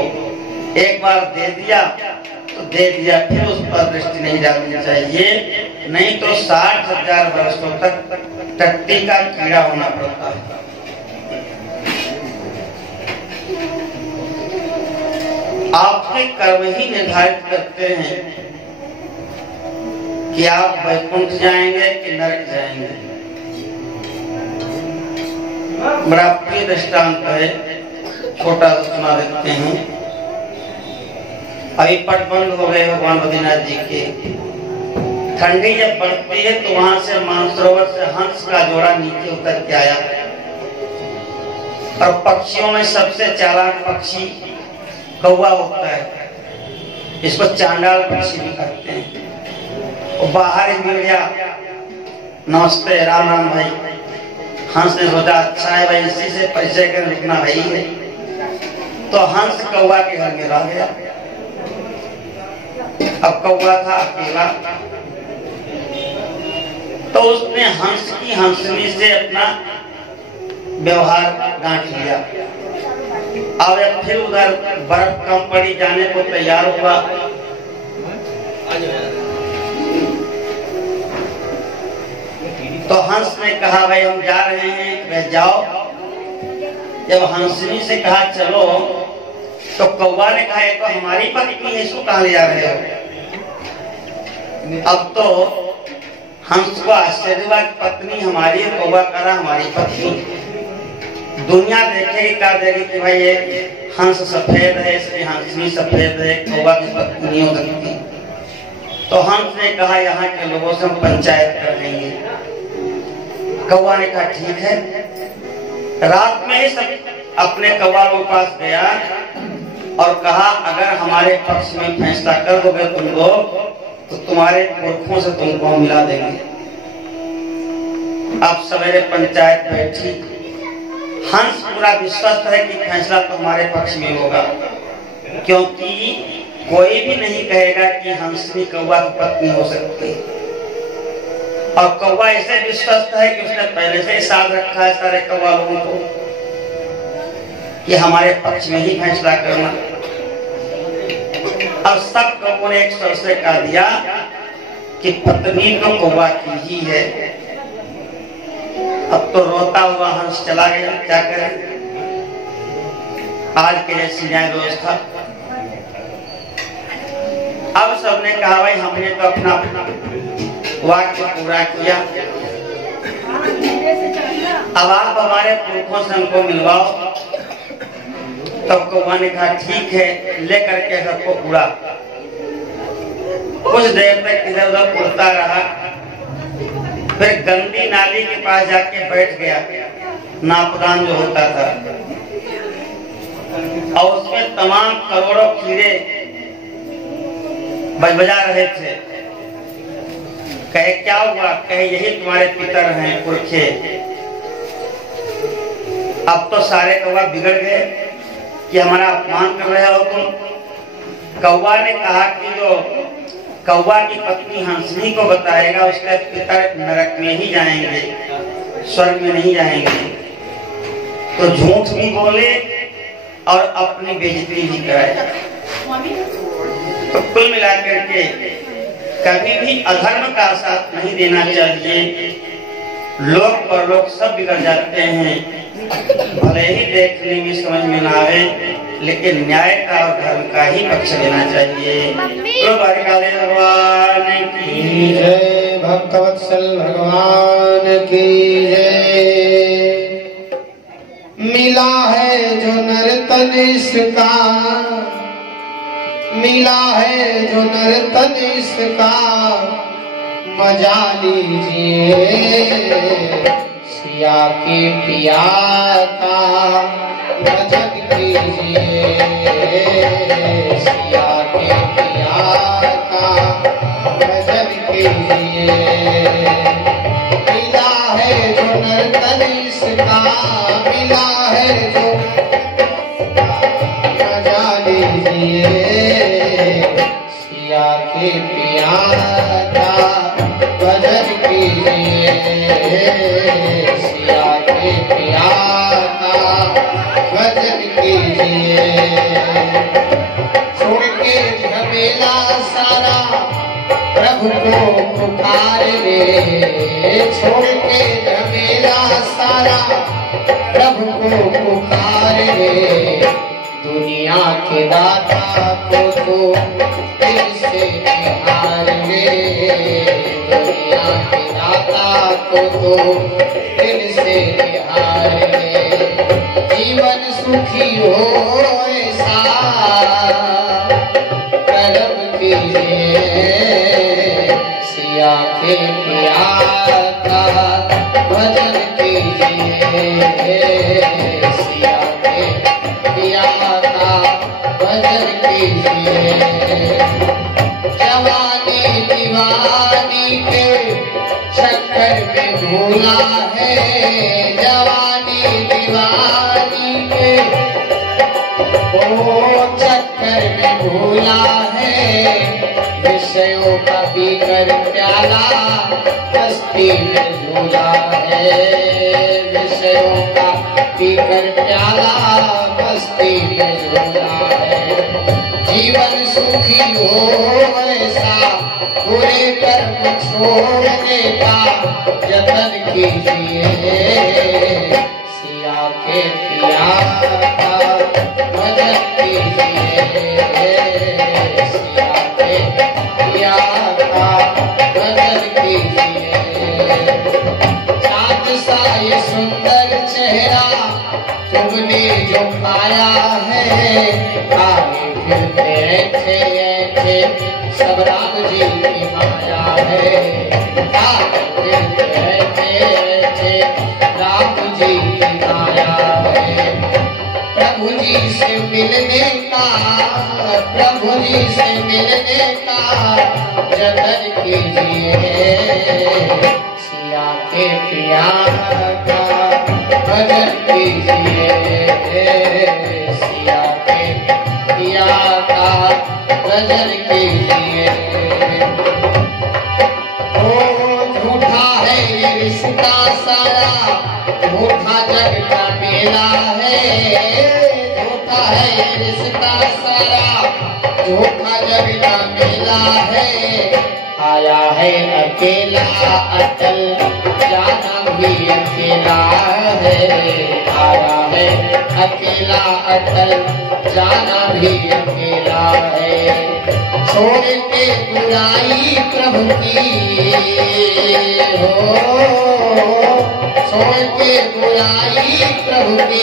एक बार दे दिया तो दे दिया, फिर उस पर दृष्टि नहीं डालनी चाहिए, नहीं तो 60,000 वर्षों तक टट्टी का कीड़ा होना पड़ता है। आपके कर्म ही निर्धारित करते हैं कि आप वैकुंठ जाएंगे कि नरक जाएंगे। बड़ा प्रिय दृष्टांत है, छोटा सा सुना देते हैं। अभी पट बंद हो गए भगवान बद्रीनाथ जी के। ठंडी जब पड़ती है तो वहां से मानसरोवर से हंस का जोड़ा नीचे उतर के आया। और पक्षियों में सबसे चालाक पक्षी कौवा होता है, इसको चांडाल पक्षी भी कहते हैं। वो बाहर ही मिल गया, नमस्ते राम राम भाई। हंस ने सोचा अच्छा है भाई, इसी से परिचय कर लिखना है ही है। तो हंस कौवा के घर में रह गया। अब कौवा था अकेला, तो उसने हंस की हंसनी से अपना व्यवहार गांठ लिया। अब फिर उधर बर्फ कम पड़ी, जाने को तैयार हुआ। तो हंस ने कहा भाई हम जा रहे हैं, वह जाओ। जब हंसनी से कहा चलो, तो कौवा ने कहा ये तो हमारी पत्नी है, इसको कहाँ ले जा रहे हो? अब तो हंस को आश्चर्य हुआ, पत्नी हमारी है, कौवा कह रहा हमारी पत्नी। दुनिया देखेगी क्या देगी कि भाई ये हंस सफेद है, इसकी हंसनी सफेद है, कौवा की पत्नी नहीं हो सकती। तो हंस ने कहा यहाँ के लोगों से हम पंचायत कर लेंगे। कौवा ने कहा ठीक है। रात में ही सब अपने कौवालों के पास गया और कहा अगर हमारे पक्ष में फैसला कर दोगे तुम लोग तो तुम्हारे पुरखों से तुमको मिला देंगे। अब सवेरे पंचायत बैठी। हंस पूरा विश्वास है कि फैसला तो हमारे पक्ष में होगा, क्योंकि कोई भी नहीं कहेगा कि हंसनी कौवा की पत्नी हो सकती। और कौवा ऐसे विश्वस्त है कि उसने पहले से ही साथ रखा है सारे कौवा लोगों को कि हमारे पक्ष में ही फैसला करना। अब सब कौवों ने एक स्वर से कह दिया कि पत्नी तो कौवा की ही है। अब तो रोता हुआ हंस चला गया, क्या करें। आज के जैसी न्याय व्यवस्था। अब सबने कहा भाई हमने तो अपना वाक्य पूरा किया, अब आप हमारे पुरखों से हमको मिलवाओ। तब कौवा ने कहा ठीक है, लेकर के सबको उड़ा। कुछ देर तक इधर उधर उड़ता रहा, फिर गंदी नाली के पास जाके बैठ गया, नापदान जो होता था, और उसमें तमाम करोड़ों कीड़े बजा रहे थे। कहे क्या हुआ? कहे यही तुम्हारे पितर हैं, पुरखे। अब तो सारे कौवा बिगड़ गए कि हमारा अपमान कर रहे हो तुम। कौवा ने कहा कि जो कौवा की पत्नी हंसनी को बताएगा उसके पितर नरक में ही जाएंगे, स्वर्ग में नहीं जाएंगे। तो झूठ भी बोले और अपनी बेइज्जती भी कराए। तो कुल मिलाकर के कभी भी अधर्म का साथ नहीं देना चाहिए। लोग परलोक सब बिगड़ जाते हैं, भले ही देखने में समझ में ना आए, लेकिन न्याय का और धर्म का ही पक्ष लेना चाहिए। तो द्वारिकाधीश भगवान की जय, भक्तवत्सल भगवान की जय। मिला है जो नर्तन इसका, मिला है जो नर्तन इसका, मजा लीजिए सिया के पिया का भजन कीजिए, सिया के पिया का भजन कीजिए। मिला है जो नर्तन इसका, मिला है जो मजा लीजिए सिया के पिया का भजन कीजिए, सिया के पिया का भजन कीजिए। छोड़ के झमेला सारा प्रभु को पुकार रे, छोड़ के झमेला सारा प्रभु को पुकार रे। दुनिया के दाता को तो दिल से निहार रे, दुनिया के दाता को तो दिल से निहार रे। जीवन सुखी हो ऐसा कर्म कीजिए, सिया के पिया का भजन कीजिए, सिया के पिया का भजन कीजिए। जवानी दीवानी के चक्कर में भूला है, जवानी दीवानी के ओ चक्कर में भूला है। विषयों का पीकर प्याला मस्ती में झूला है, विषयों का पीकर प्याला मस्ती में झूला है। जीवन सुखी हो ऐसा बुरे कर्म छोड़ने का यत्न कीजिए, सिया के पिया का भजन कीजिए, सिया के पिया का भजन कीजिए। चाँद सा ये सुंदर चेहरा सब राम जी की माया है। राम जी की माया है। प्रभु जी से मिलने का, प्रभु जी से मिलने का जतन कीजिए। सिया के पिया का भजन कीजिए। सिया के पिया का भजन कीजिए। ओ झूठा है ये रिश्ता सारा, झूठा जग का मेला है। झूठा है ये रिश्ता सारा, झूठा जग का मेला है। आया है अकेला अटल, जाना भी अकेला है। आया है अकेला अटल, जाना भी अकेला है। छोड़ के बुराई प्रभु की हो, छोड़ के बुराई प्रभु की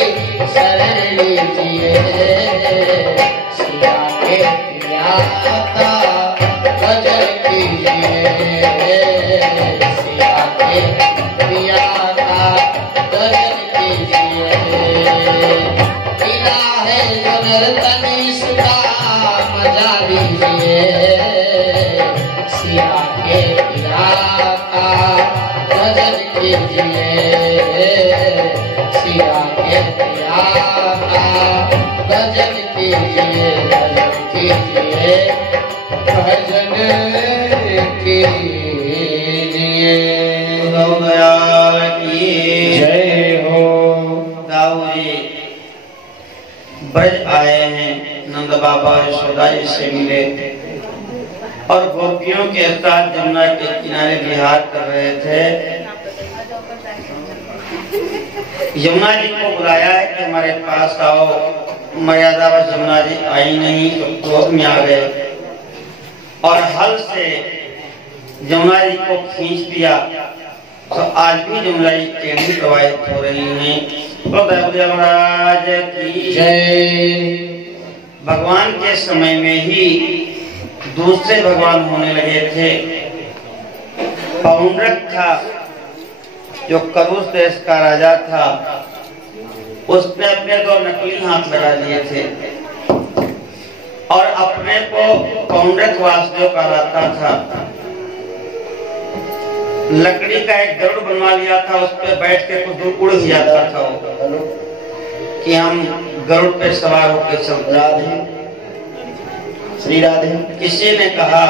शरण लीजिए। सिया के पिया का भजन कीजिए। सिया के पिया का भजन कीजिए। मिला है जो नर्तन इसका मजा लीजिए। सिया के पिया का भजन कीजिए। सिया के पिया का भजन कीजिए। भजन कीजिए, भजन कीजिए। दयाल की जय हो। दाऊ जी ब्रज आए हैं, नंद बाबा यशोदा जी से मिले और गोपियों के साथ यमुना के किनारे विहार कर रहे थे। यमुना जी को बुलाया है कि हमारे पास आओ। मर्यादावश यमुना जी आई नहीं तो क्रोध में आ गए और हल से यमुना जी को खींच दिया। तो आज भी यमुना जी टेढ़ी प्रवाहित हो रही हैं। तो महाराज की जय। भगवान के समय में ही दूसरे भगवान होने लगे थे। पौंड्रक था जो करुष देश का राजा था, उसने अपने दो नकली हाथ लगा दिए थे और अपने को पौंड्रक वासुदेव कहलाता था। लकड़ी का एक गरुड़ बनवा लिया था, उस पर बैठ के कुछ दूर उड़ ही जाता था वो, कि हम गरुड़ पे सवार होकर चल। राधे श्री राधे। किसी ने कहा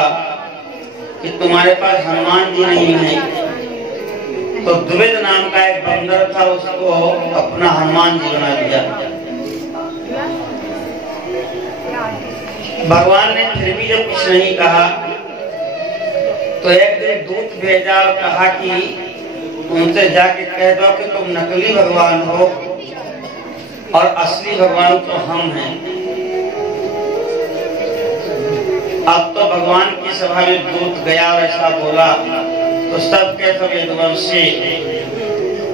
कि तुम्हारे पास हनुमान जी नहीं है, तो द्विविद नाम का एक बंदर था, उसको अपना हनुमान जी बना दिया। भगवान ने फिर भी जब कुछ नहीं कहा तो एक दिन दूत भेजा और कहा कि उनसे जाके कह दो कि तुम नकली भगवान हो और असली भगवान तो हम हैं। अब तो भगवान की सभा में दूत गया और ऐसा बोला तो सबके सब यदुवंशी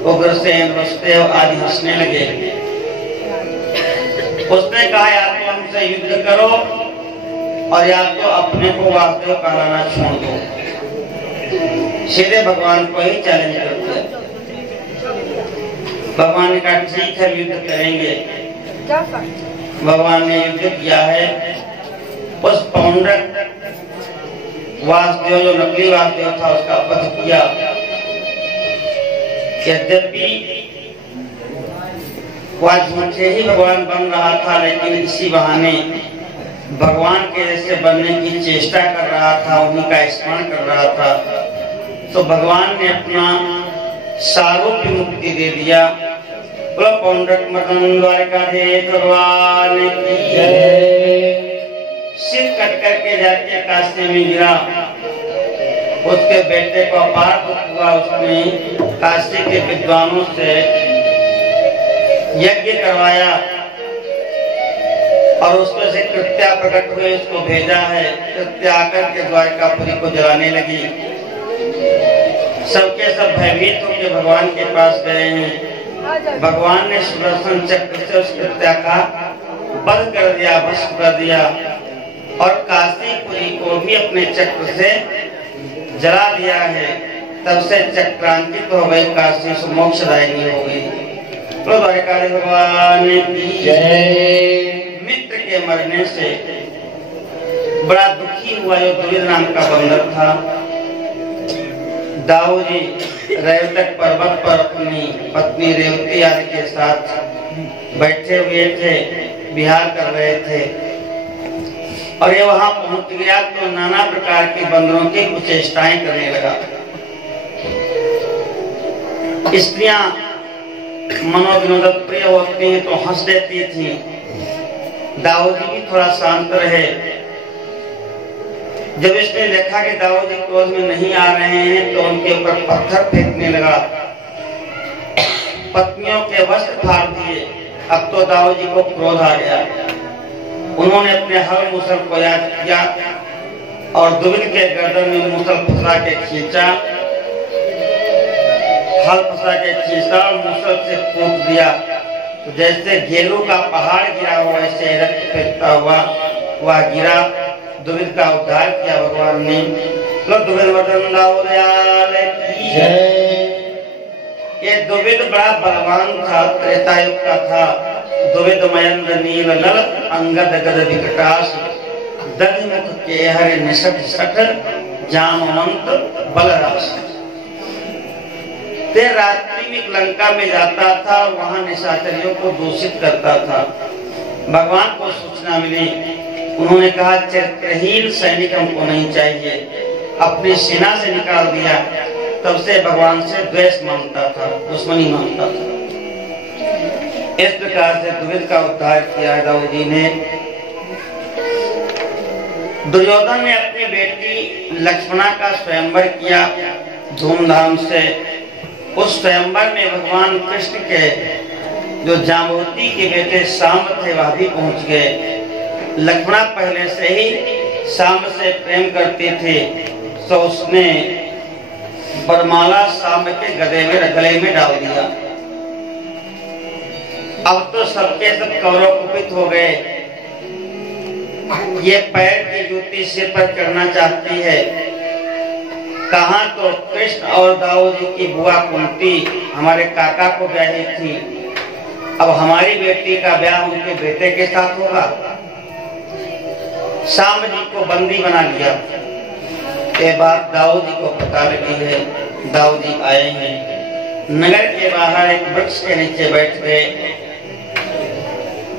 उग्रसेन वसुदेव आदि हंसने लगे। उसने कहा या तो हमसे युद्ध करो और या तो अपने को वासुदेव कहलाना छोड़ दो। सीधे भगवान को ही चैलेंज करते। भगवान ने कहा ठीक है युद्ध करेंगे। भगवान ने युद्ध किया है। उस पौंड्रक वासुदेव जो नकली वासुदेव था उसका वध किया। यद्यपि वह झूठे ही भगवान बन रहा था, लेकिन इसी बहाने भगवान के जैसे बनने की चेष्टा कर रहा था, उन्हीं का स्मरण कर रहा था। तो भगवान ने अपना सारूप्य मुक्ति दे दिया। पौंड्रक मदन द्वारकाधीश भगवान की जय। सिर कट करके जाके काशी में गिरा। उसके बेटे को अपार दुख हुआ। उसने काशी के विद्वानों से यज्ञ करवाया और उसमें से कृत्या प्रकट हुए, उसको भेजा है। कृत्या आकर के द्वारकापुरी को जलाने लगी। सबके सब भयभीत होकर भगवान के पास गए हैं। भगवान ने सुदर्शन चक्र से उस कृत्या का वध कर दिया, भस्म कर दिया और काशीपुरी को भी अपने चक्र से जला दिया है। तब से चक्रांकित हो गई, काशी से मोक्षदायिनी हो गई। तो द्वारकाधीश भगवान की जय। मित्र के मरने से बड़ा दुखी हुआ जो दुर्योधन नाम का बंदर था। दाऊ जी रेवतक पर्वत पर अपनी पत्नी रेवती आदि के साथ बैठे हुए थे, विहार कर रहे थे और ये वहां पहुंच गया तो नाना प्रकार के बंदरों की कुचेष्टाएं करने लगा। स्त्रियां मनोविनोद प्रिय होती हैं तो हंस देती थी। दाऊ जी भी थोड़ा शांत रहे। जब इसने देखा कि दाऊ जी क्रोध में नहीं आ रहे हैं तो उनके ऊपर पत्थर फेंकने लगा, पत्नियों के वस्त्र फाड़ दिए। अब तो दाऊ जी को क्रोध आ गया। उन्होंने अपने हल मुसल को याद किया और दुर्योधन के गर्दन में मुसल फंसा के खींचा, हल फंसा के खींचा और मुसल से कूट दिया। तो जैसे घेलू का पहाड़ गिरा हुआ ऐसे रक्त फेंकता हुआ वह गिरा। दुर्योधन का उद्धार किया भगवान ने। तो दुर्योधन दाऊ दयाल की जय। ये दुर्योधन बड़ा बलवान था, त्रेता युग का था। दुर्योधन महेंद्र नील नल अंगद गद विकटास दधिमुख के हरे निषद सठ जामवंत बलरास। ते रात्रि में लंका में जाता था, वहां निशाचरियों को दूषित करता था। भगवान को सूचना मिली, उन्होंने कहा चरित्रहीन सैनिक हमको नहीं चाहिए, अपनी सेना से निकाल दिया। तब से भगवान से द्वेष मानता था, दुश्मनी मानता था। इस प्रकार से दुर्योधन का उद्धार किया है दाऊ जी ने। दुर्योधन ने अपनी बेटी लक्ष्मणा का स्वयंवर किया धूमधाम से। उस स्वयंवर में भगवान कृष्ण के जो जाम्बवती के बेटे सांब थे वह भी पहुंच गए। लक्ष्मणा पहले से ही सांब से प्रेम करती थी, तो उसने बरमाला सांब के गले में डाल दिया। अब तो सबके सब कौरव कुपित हो गए। ये पैर की जूती सिर पर करना चाहती है। कहाँ तो कृष्ण और दाऊ जी की बुआ कुंती हमारे काका को ब्याही थी, अब हमारी बेटी का ब्याह उनके बेटे के साथ होगा। सांब जी को बंदी बना लिया। ये बात दाऊ जी को पता लगी है। दाऊ जी आए हैं, नगर के बाहर एक वृक्ष के नीचे बैठ गए।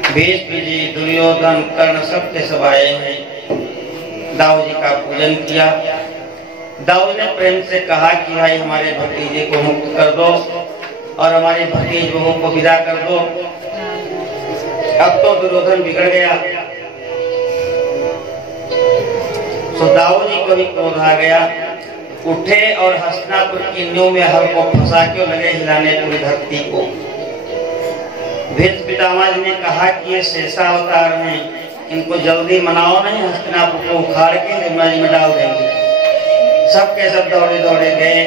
भीष्म जी, दुर्योधन, कर्ण सब के सब आए हैं। दाऊ जी का पूजन किया। दाऊ ने प्रेम से कहा कि भाई हमारे भतीजे को मुक्त कर दो और हमारी भतीज बहू को विदा कर दो। अब तो दुर्योधन बिगड़ गया। तो दाऊ जी को भी क्रोध आ गया। उठे और हस्तिनापुर की नींव में हल को फंसा के लगे हिलाने पूरी धरती को। भीष्म पितामह जी ने कहा कि ये शेषा अवतार हैं, इनको जल्दी मनाओ, नहीं हस्तिनापुर को उखाड़ के यमुना जी में डाल देंगे। सबके सब दौड़े दौड़े गए,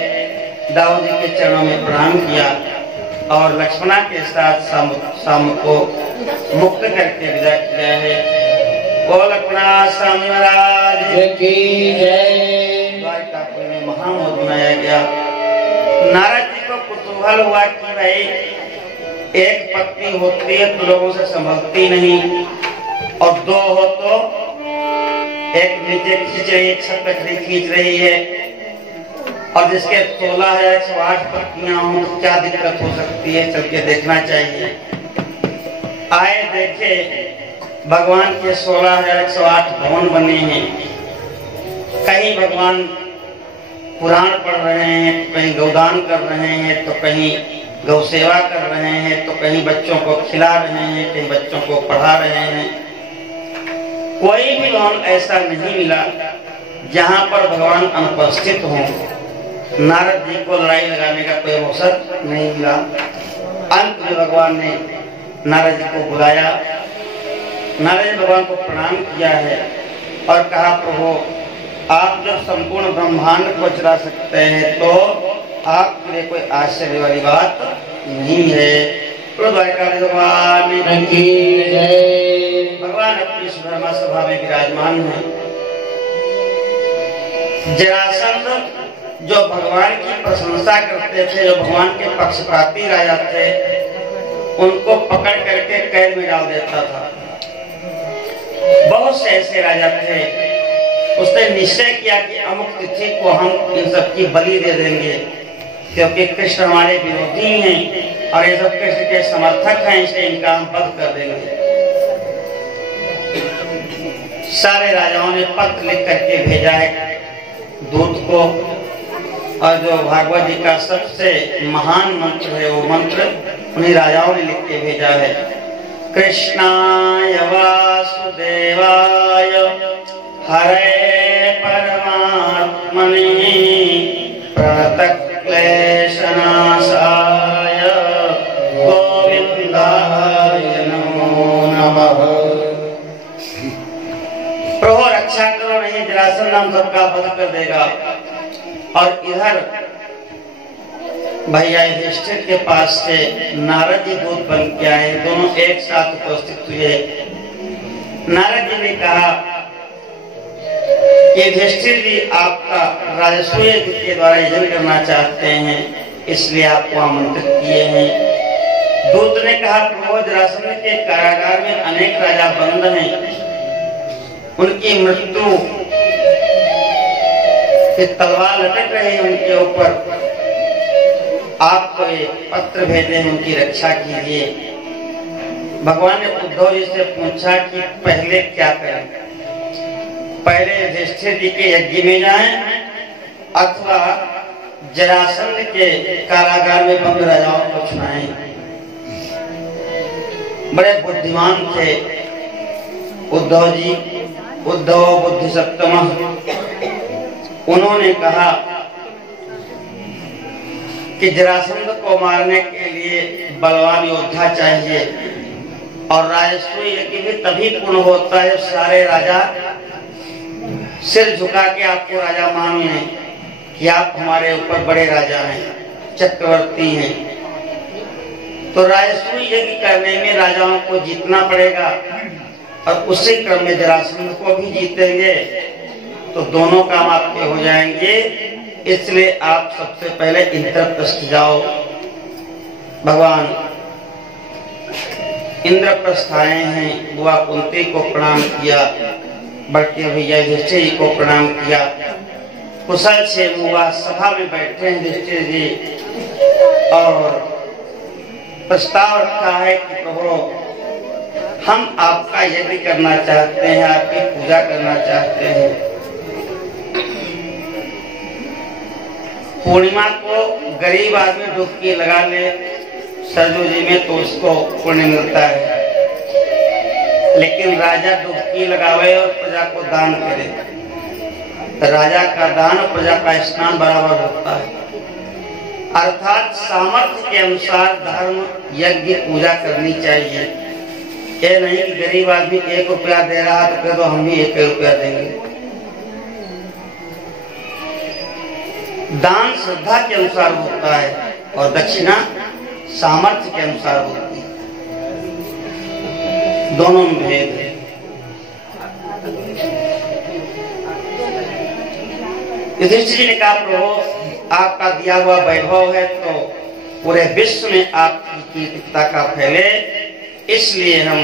दाऊ जी के चरणों में प्रणाम किया और लक्ष्मणा के साथ शाम को मुक्त करके विदा किया है। वो लक्ष्मणा साम्राज की जय। द्वारकापुर में महामोद मनाया गया। नारद जी को कुतूहल हुआ कि भाई एक पत्नी होती है तो लोगों से संभलती नहीं, और दो हो तो एक नीचे खींच रही, एक छपकड़ी खींच रही है, और जिसके 16,108 पत्नियां हों तो क्या दिक्कत हो सकती है, चल के देखना चाहिए। आए देखे भगवान के 16,108 भवन बने हैं। कहीं भगवान पुराण पढ़ रहे हैं, तो कहीं गौदान कर रहे हैं, तो कहीं गौ सेवा कर रहे हैं, तो कहीं बच्चों को खिला रहे हैं, कहीं बच्चों को पढ़ा रहे हैं। कोई भी भवन ऐसा नहीं मिला जहां पर भगवान अनुपस्थित हों। नारद जी को लड़ाई लगाने का कोई अवसर नहीं मिला। अंत में भगवान ने नारद जी को बुलाया। नारद जी भगवान को प्रणाम किया है और कहा, प्रभु आप जब संपूर्ण ब्रह्मांड को चला सकते हैं तो आपके लिए कोई आश्चर्य वाली बात नहीं है। भगवान भगवान अपनी सुधर्मा सभा में विराजमान हैं। जरासंध जो भगवान की प्रशंसा करते थे, जो भगवान के पक्षपाती राजा थे, उनको पकड़ करके कैद में डाल देता था। बहुत से ऐसे राजा थे, उसने निश्चय किया कि अमुक तिथि को हम इन सबकी बलि दे देंगे, क्योंकि कृष्ण हमारे विरोधी हैं और ये सब कृष्ण के समर्थक हैं, इसलिए इनका हम वध कर देंगे। सारे राजाओं ने पत्र लिख करके भेजा है दूत को, और जो भागवत जी का सबसे महान मंत्र है वो मंत्र उन्हीं राजाओं ने लिख के भेजा है। कृष्णाय वासुदेवाय हरे परमात्मने प्रणतक्लेशनाशाय गोविंदाय नमो नमः। प्रभु रक्षा करो, नहीं जरासंध नाम सबका वध कर देगा। और इधर भैया युधिष्ठिर के पास से नारद जी दूत बन के आए, दोनों एक साथ उपस्थित हुए। नारद जी ने कहा कि युधिष्ठिर जी आपका राजसूय यज्ञ के द्वारा यजन करना चाहते हैं, इसलिए आपको आमंत्रित किए हैं। दूत ने कहा प्रभु जरासंध के कारागार में अनेक राजा बंद हैं, उनकी मृत्यु की तलवार लटक रही है उनके ऊपर, आपको एक पत्र भेजे हैं, उनकी रक्षा कीजिए। भगवान ने उद्धव जी से पूछा कि पहले क्या करें, पहले युधिष्ठिर जी के यज्ञ में जाएं अथवा जरासंध के कारागार में बंद राजाओं को चुनाएं। बड़े बुद्धिमान थे उद्धव जी, उद्धव बुद्धि सप्तमः। उन्होंने कहा कि जरासंध को मारने के लिए बलवान योद्धा चाहिए, और राजसूय यज्ञ भी तभी पूर्ण होता है सारे राजा सिर झुका के आपको राजा मान लें कि आप हमारे ऊपर बड़े राजा हैं, चक्रवर्ती हैं। तो राजसूय यज्ञ करने में राजाओं को जीतना पड़ेगा, और उसी क्रम में जरासंध को भी जीतेंगे तो दोनों काम आपके हो जाएंगे। इसलिए आप सबसे पहले इंद्रप्रस्थ जाओ। भगवान इंद्रप्रस्थ आए हैं, बुआ कुंती को प्रणाम किया, बड़के भैया युधिष्ठिर जी को प्रणाम किया। कुशल से बुआ सभा में बैठे हैं युधिष्ठिर जी, और प्रस्ताव रखा है कि प्रभु हम आपका यज्ञ करना चाहते हैं, आपकी पूजा करना चाहते हैं। पूर्णिमा को गरीब आदमी डुबकी लगा ले सरजू जी में तो उसको पुण्य मिलता है, लेकिन राजा डुबकी लगावे और प्रजा को दान करे तो राजा का दान और प्रजा का स्नान बराबर होता है। अर्थात सामर्थ्य के अनुसार धर्म यज्ञ पूजा करनी चाहिए। ये नहीं कि गरीब आदमी 1 रुपया दे रहा है तो कह दो हम भी 1 रुपया देंगे। दान श्रद्धा के अनुसार होता है और दक्षिणा सामर्थ्य के अनुसार होती है, दोनों में भेद है। युधिष्ठिर जी ने कहा प्रभु आपका दिया हुआ वैभव है तो पूरे विश्व में आपकी कीर्तिता का फैले, इसलिए हम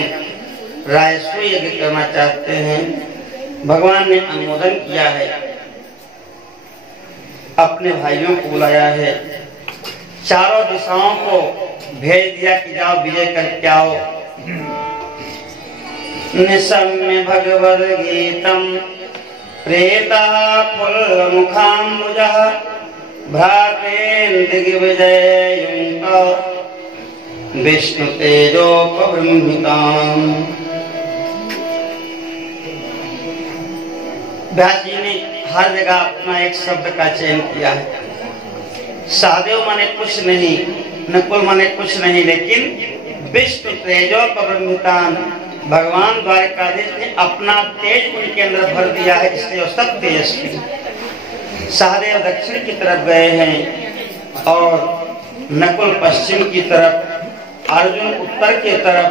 राजसूय यज्ञ करना चाहते हैं। भगवान ने अनुमोदन किया है, अपने भाइयों को बुलाया है, चारों दिशाओं को भेज दिया कि जाओ विजय करके आओ। निशम्य भगवद गीतम प्रेता फुल मुखाम्बुजः भ्रातेन दिग्विजय विष्णु तेजोपबृंहिताम्। व्यास जी ने हर जगह अपना एक शब्द का चयन किया है। सहदेव माने कुछ नहीं, नकुल माने कुछ नहीं, लेकिन विष्णु तेजोपबृंहितान्, भगवान द्वारकाधीश ने अपना तेज उनके अंदर भर दिया है, इसलिए वो सब तेजस्वी। सहदेव दक्षिण की तरफ गए हैं और नकुल पश्चिम की तरफ, अर्जुन उत्तर की तरफ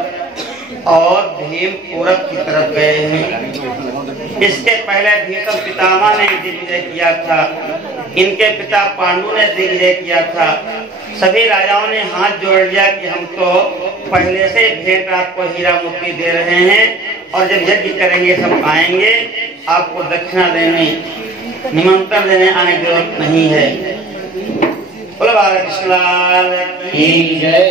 और भीम पूरब की तरफ गए हैं। इसके पहले भीष्म पितामह ने दिग्विजय किया था, इनके पिता पांडु ने दिग्विजय किया था। सभी राजाओं ने हाथ जोड़ लिया कि हम तो पहले से भेंट आपको हीरा मोती दे रहे हैं और जब यज्ञ करेंगे सब आएंगे, आपको दक्षिणा देने निमंत्रण देने आने की जरूरत नहीं है। बोलो बालकृष्ण की जय।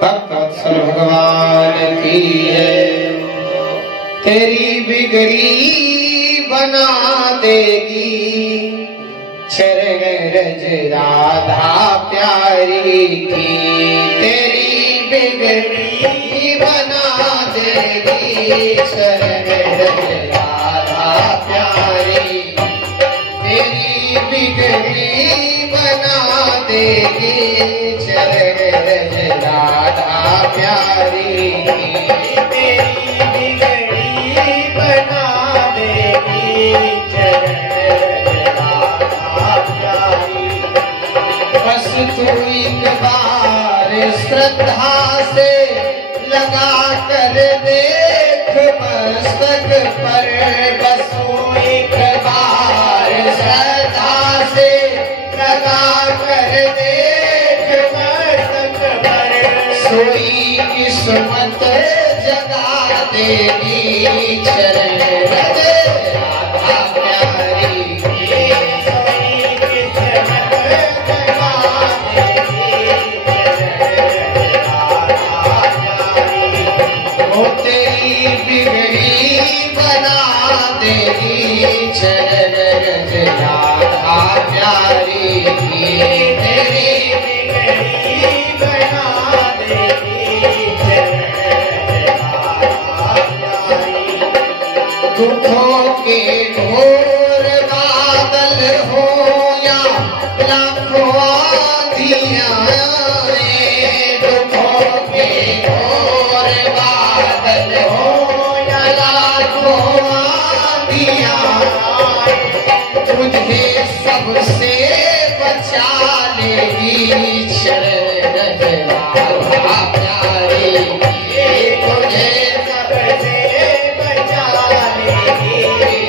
भक्तवत्सल भगवान की जय। तेरी बिगड़ी बना देगी चरण रज राधा प्यारी की। तेरी बिगड़ी बना देगी चरण रज राधा प्यारी। तेरी बिगड़ी बना देगी चरण रज राधा प्यारी। तेरी बिगड़ी बना देगी चरण रज राधा प्यारी। बस तू एक बार श्रद्धा से लगा कर देख मस्तक पर। बस तू एक बार श्रद्धा से लगा कर देख मस्तक पर। सोई किस्मत जगा देगी चरण रज राधा प्यारी। सोई किस्मत जगा देगी चरण रज राधा प्यारी। ओ तेरी बिगड़ी बना देगी चरण रज राधा प्यारी। तेरी बिगड़ी बना देगी चरण राधा प्यारी। दुखों के घोर बादल हो या लाखों आंधियां आए। दुखों के घोर बादल हो या लाखों आंधियां आए। तुझे सबसे बचा लेगी चरण रज राधा प्यारी। तुझे सबसे बचा लेगी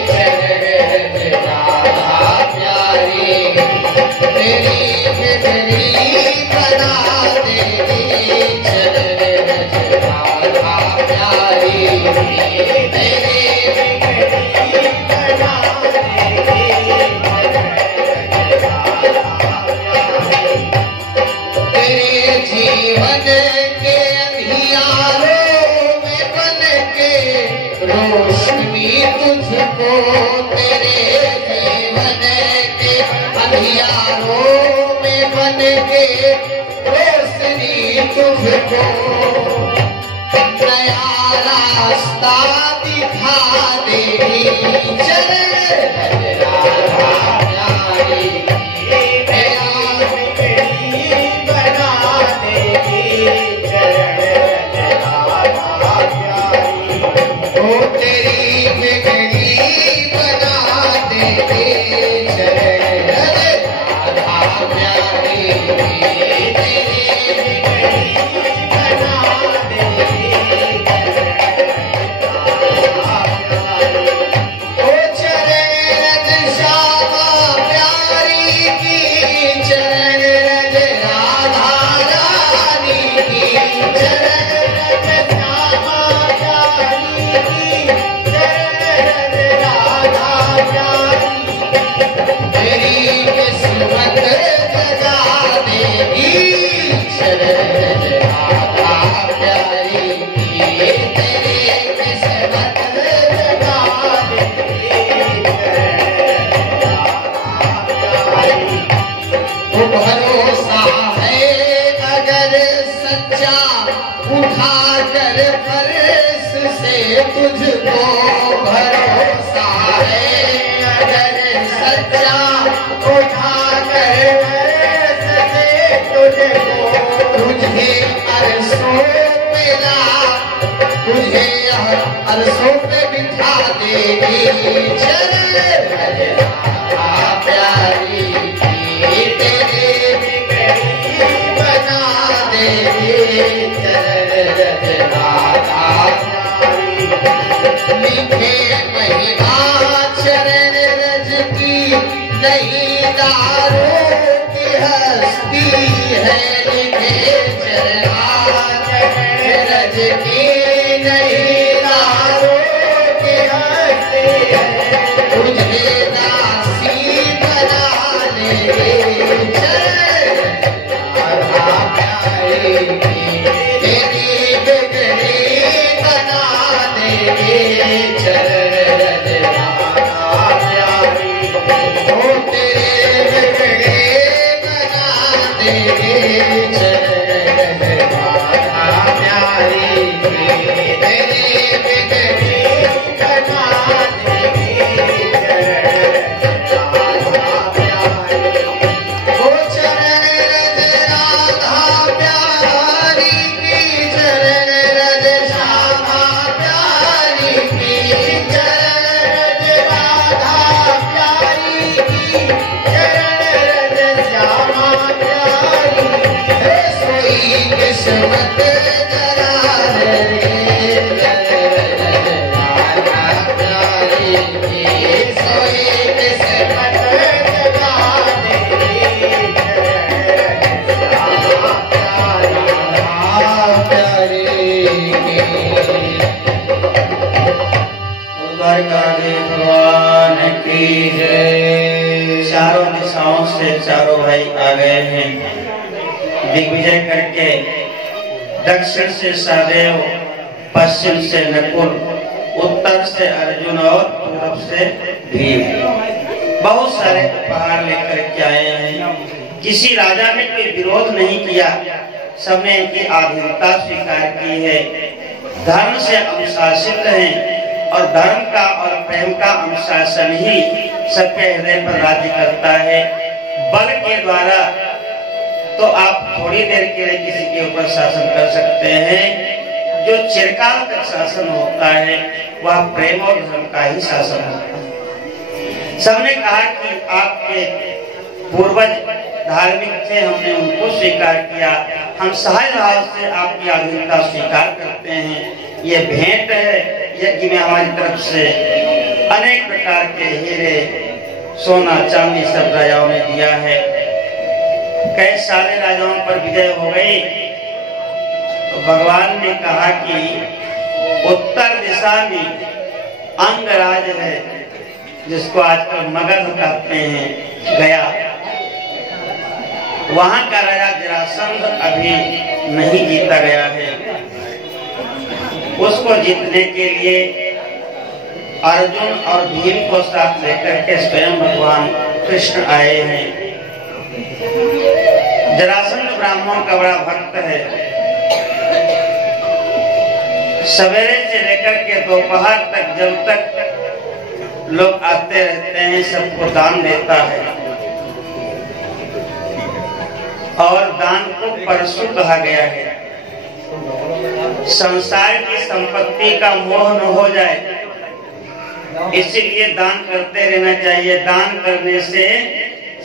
चरण रज राधा प्यारी। तेरी बिगड़ी बना देगी चरण रज राधा प्यारी। तेरी बिगड़ी बना देगी चरण रज राधा प्यारी। तेरे जीवन के अंधियारों में बन के रोशनी तुझको। तेरे जीवन के अंधियारों में बन के रोशनी तुझको। नया रास्ता दिखा देगी चरण रज राधा प्यारी। तुझको भरोसा है अगर सच्चा उठा कर सके तुझको। तुझे अरसों पे ला, तुझे अरसों पे बिठा देगी चरण रज राधा प्यारी। तेरे बिगड़ी बना देगी चरण रज दीदारों की हस्ती है लिखे चराचर रज की नहीं दारों की हस्ती है तुझे दासी बना ले राधा प्यारी तेरी बिगड़ी बना दे चरण रज राधा प्यारी ओ तेरे बिगड़े बना दे चरण रज राधा प्यारी तेरी बिगड़ी बना दे चरण राधा प्यारी ओ चरण रज राधा प्यारी की चरण रज श्यामा प्यारी की चरण रज राधा प्यारी की चरण रज श्यामा प्यारी हे सोई किस्मत जरा रे चरण रज राधा प्यारी की सोई किस्मत जगा दे द्वारकाधीश भगवान की जय। चारों दिशाओं से चारों भाई आ गए हैं दिग्विजय करके। दक्षिण से सहदेव, पश्चिम से नकुल, उत्तर से अर्जुन और पूर्व से भीम। बहुत सारे उपहार लेकर के आए हैं। किसी राजा ने कोई विरोध नहीं किया, सबने इनकी आधीनता स्वीकार की है। धर्म से अनुशासित हैं और धर्म का और प्रेम का अनुशासन ही सबके हृदय पर राज्य करता है। बल के द्वारा तो आप थोड़ी देर के लिए किसी के ऊपर शासन कर सकते हैं, जो चिरकाल तक शासन होता है वह प्रेम और धर्म का ही शासन होता है। सबने कहा कि आपके पूर्वज धार्मिक थे, हमने उनको स्वीकार किया, हम सहज भाव से आपकी आधीनता स्वीकार करते हैं। ये भेंट है यज्ञ में हमारी तरफ से। अनेक प्रकार के हीरे, सोना, चांदी सब राजाओं ने दिया है। कई सारे राजाओं पर विजय हो गई तो भगवान ने कहा कि उत्तर दिशा में अंगराज है, जिसको आजकल मगध कहते हैं, गया। वहां का राजा जरासंध अभी नहीं जीता गया है। उसको जीतने के लिए अर्जुन और भीम को साथ लेकर के स्वयं भगवान कृष्ण आए हैं। जरासंध ब्राह्मण का बड़ा भक्त है। सवेरे से लेकर के दोपहर तक जब तक लोग आते रहते हैं सबको दान देता है। और दान को परशु कहा गया है। संसार की संपत्ति का मोह न हो जाए, इसीलिए दान करते रहना चाहिए। दान करने से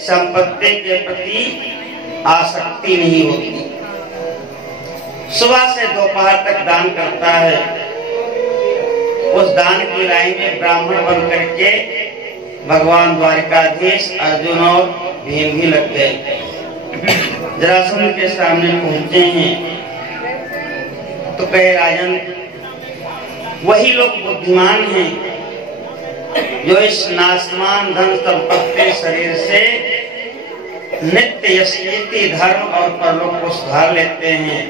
संपत्ति के प्रति आसक्ति नहीं होती। सुबह से दोपहर तक दान करता है। उस दान की लाइन में ब्राह्मण बन करके भगवान द्वारकाधीश, अर्जुन और भीम भी लग गए। जरासंध के सामने पहुंचे हैं तो कहे, राजन, वही लोग बुद्धिमान हैं जो इस नाशमान धन संपत्ति शरीर से नित्य यश, कीर्ति, धर्म और परलोक को सुधार लेते हैं।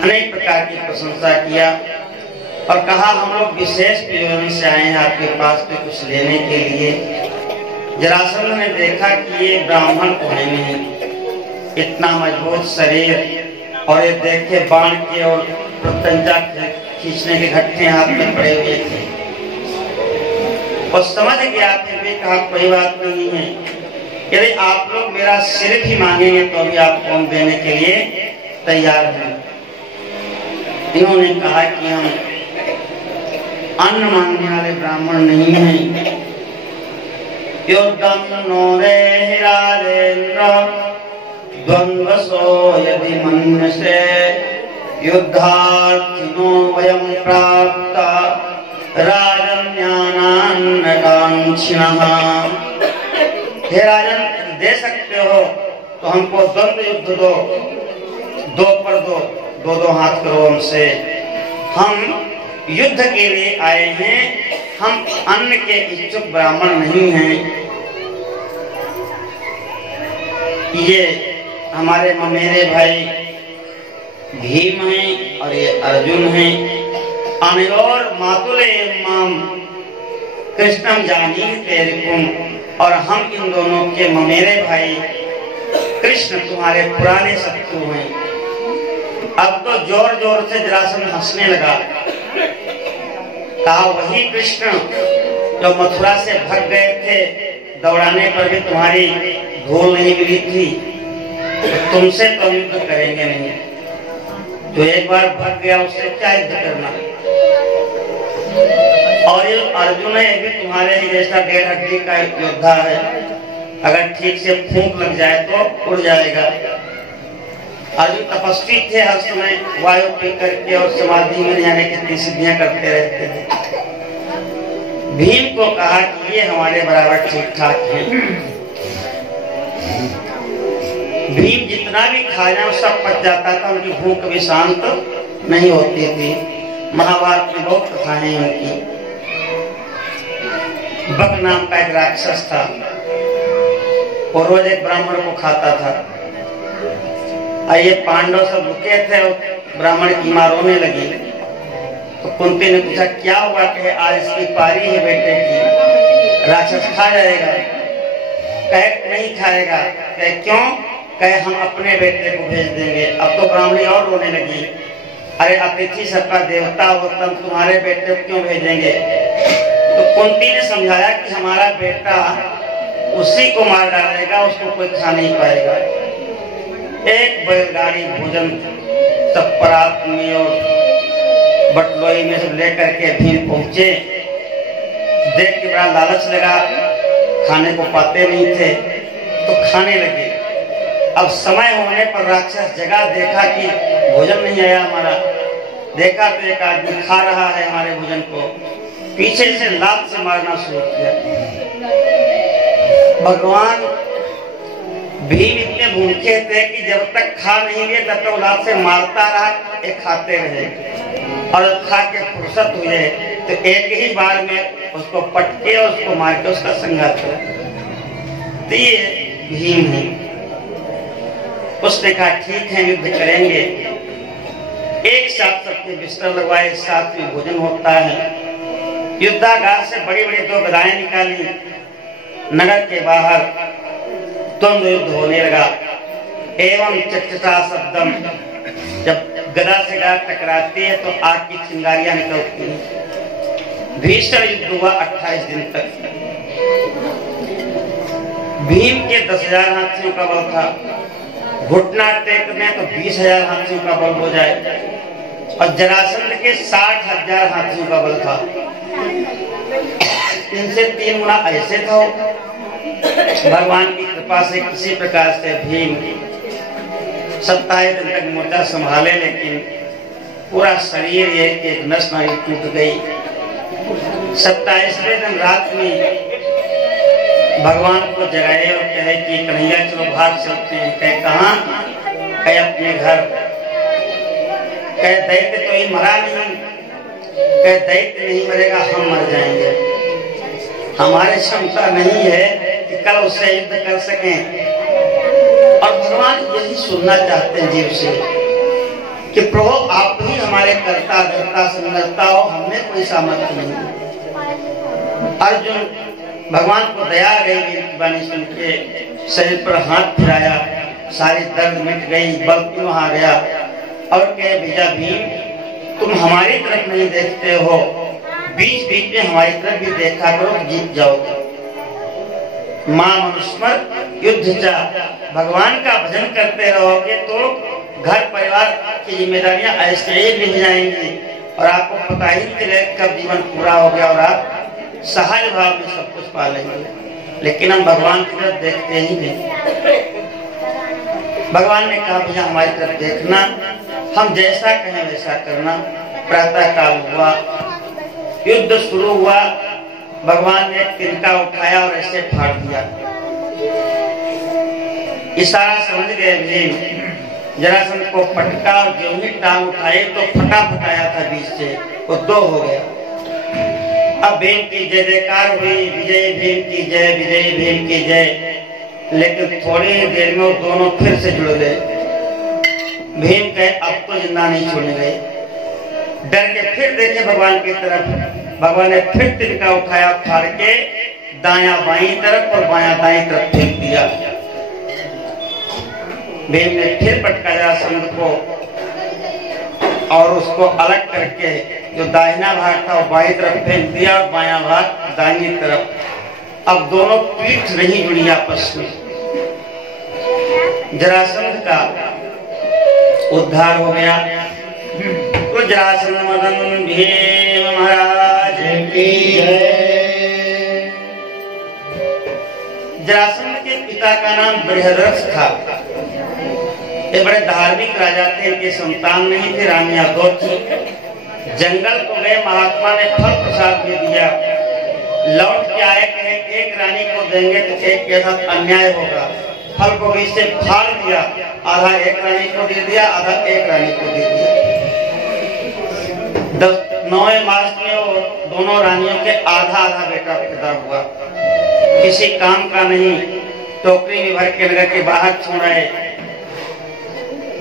अनेक प्रकार की प्रशंसा किया और कहा, हम लोग विशेष प्रयोजन से आए हैं आपके पास पे कुछ लेने के लिए। जरासंध ने देखा कि ये ब्राह्मण कौन नहीं, इतना मजबूत शरीर और ये देखे बाण के और प्रत्यंचा खींचने के घट्टे हाथ में पड़े हुए थे। और समझ गया, फिर भी कहा कोई बात नहीं है, यदि आप लोग मेरा सिर भी मांगेंगे तो भी आप कौन देने के लिए तैयार हैं। इन्होंने कहा कि हम अन्न मांगने वाले ब्राह्मण नहीं हैं। युद्धम नो रे राजेन्द्र द्वंद्वसो यदि मन्यसे युद्धार्थिनो वयं प्राप्ता राजन्यानान्नकांक्षिणः। हे राजन, दे सकते हो तो हमको द्वंद्व युद्ध दो, दो पर दो, दो दो हाथ करो हमसे। हम युद्ध के लिए आए हैं, हम अन्न के इच्छुक ब्राह्मण नहीं हैं। ये हमारे ममेरे भाई भीम हैं और ये अर्जुन हैं। अनयोर मातुले माम कृष्णम जानी तेरिकुम, और हम इन दोनों के ममेरे भाई कृष्ण तुम्हारे पुराने शत्रु हैं। अब तो जोर जोर से जरासंध हंसने लगा। कहा, वही कृष्ण जो मथुरा से भाग गए थे, दौड़ाने पर भी तुम्हारी धूल नहीं मिली थी, तो तुमसे तो युद्ध करेंगे नहीं। जो एक बार भाग गया उससे क्या युद्ध करना। और ये अर्जुन है, भी तुम्हारे ही जैसा 1.5 हड्डी का योद्धा है। अगर ठीक से फूंक लग जाए तो उड़ जाएगा। अर्जुन तपस्वी थे, हर समय वायु पी करके और समाधि में जाने कितनी सिद्धियां करते रहते थे। भीम को कहा कि ये हमारे बराबर ठीक ठाक हैं। भीम जितना भी खा जाए सब पच जाता था, उनकी भूख भी शांत नहीं होती थी। महाभारत में बहुत कथाएं हैं उनकी। बक नाम का एक राक्षस था, और रोज एक ब्राह्मण को खाता था। ये पांडव सब रुके थे, ब्राह्मण की मां रोने लगी। तो कुंती ने पूछा, क्या हुआ? कहे, आज इसकी पारी है बेटे की, राक्षस खा जाएगा। कहे, नहीं खाएगा। कहे, क्यों? कहे, हम अपने बेटे को भेज देंगे। अब तो ब्राह्मणी और रोने लगी। अरे अतिथि सबका देवता हो, तब तुम्हारे बेटे को क्यों भेजेंगे? तो कुंती ने समझाया कि हमारा बेटा उसी को मार डालेगा, उसको कोई खा नहीं पाएगा। एक बैलगाड़ी भोजन सब परात में और बटलोई में सब लेकर के भीम पहुंचे। देख के बड़ा लालच लगा, खाने को पाते नहीं थे तो खाने लगे। अब समय होने पर राक्षस जगह देखा कि भोजन नहीं आया हमारा। देखा तो एक आदमी खा रहा है हमारे भोजन को, पीछे से लात से मारना शुरू किया। भगवान भीम इतने भूखे थे कि जब तक खा नहीं लिए तब तक लात से मारता रहा, एक खाते रहे। और खा के फुर्सत हुए तो एक ही बार में उसको पटके और उसको मार के उसका संघात किया। तो ये भीम है। उसने कहा, ठीक है, युद्ध करेंगे। एक साथ सबके बिस्तर लगवाए, साथ में भोजन होता है। युद्धागार से बड़ी बड़ी 2 गदाएं निकाली। नगर के बाहर द्वंद्व युद्ध होने लगा। एवं चटचटा शब्दम, जब गदा से गदा टकराती है तो आग की चिंगारियां निकलती हैं। भीषण युद्ध हुआ 28 दिन तक। भीम के 10,000 हाथियों का बल था, घुटना टेकने तो 20,000 हाथियों का बल हो जाए। और जरासंध के 60,000 हाथियों का बल था। इनसे 3 गुना ऐसे था। भगवान की कृपा से किसी प्रकार से भीम 27 दिन तक मोर्चा संभाले, लेकिन पूरा शरीर एक नस नाड़ी टूट गई। 27वें दिन रात में भगवान को जगाए और कहे कि कन्हैया चलो भाग चलते हैं। कहे, कहाँ? कहे, अपने घर। कहे, दैत्य तो ही मरा नहीं। कहे, दैत्य नहीं मरेगा, हम मर जाएंगे। हमारी क्षमता नहीं है कि कल उससे युद्ध कर सकें। और भगवान यही सुनना चाहते हैं जीव से कि प्रभु आप ही हमारे कर्ता धर्ता संगता हो, हमें कोई सामर्थ्य नहीं। अर्जुन भगवान को दया आ गई, वाणी सुन के शरीर पर हाथ फिराया, सारी दर्द मिट गई, बल क्यों आ गया। और कहे, भैया भीम, तुम हमारी तरफ नहीं देखते हो, बीच बीच में हमारी तरफ भी देखा करो, जीत जाओगे। मां मनुस्मर युद्ध जा, भगवान का भजन करते रहोगे तो घर परिवार की जिम्मेदारियां ऐसे ही निभ जाएंगी और आपको पता ही चलेगा कब जीवन पूरा हो गया और आप सहज भाव में सब कुछ पा लेंगे। लेकिन हम भगवान की तरफ देखते ही नहीं। भगवान ने कहा, भैया हमारी तरफ देखना, हम जैसा कहें वैसा करना। प्रातः काल हुआ, युद्ध शुरू हुआ। भगवान ने तिनका उठाया और ऐसे फाड़ दिया। इशारा समझ गए भीम। जरासंध को पटका और जो ही टांग उठाए तो फटा फटाया था बीच से, वो दो हो गया। अब भीम की जय जयकार हुई, विजय भीम की जय, विजय भीम की जय। लेकिन थोड़ी ही देर में वो दोनों फिर से जुड़ गए। भीम कहे अब तो जिंदा नहीं छोड़ने गए। डर के फिर देखे भगवान की तरफ। भगवान ने फिर तिनका उठाया, फाड़ के दाया बाईं तरफ और बाया दाईं तरफ फेंक दिया। भीम ने फिर पटका जरासंध को और उसको अलग करके जो दाहिना भाग था वो बाईं तरफ फेंक दिया और बाया भाग दाहिनी तरफ। अब दोनों पीठ नहीं जुड़ी आपस में। जरासंध का उद्धार हो गया। तो जरासंध मदन भीम महाराज की जय। जरासंध के पिता का नाम बृहदरथ था। ये बड़े धार्मिक राजा थे, इनके संतान नहीं थे, रानियां दो थी। जंगल को गए, महात्मा ने फल प्रसाद दे दिया। लौट के आए, कहे एक रानी को देंगे तो एक के साथ अन्याय होगा। फल को बीच से फाड़ दिया, आधा एक रानी को दे दिया, आधा एक रानी को दे दिया। 9वें मास में वो दोनों रानियों के आधा आधा बेटा पैदा हुआ। किसी काम का नहीं, टोकरी में भर के नगर के बाहर छोड़ाए।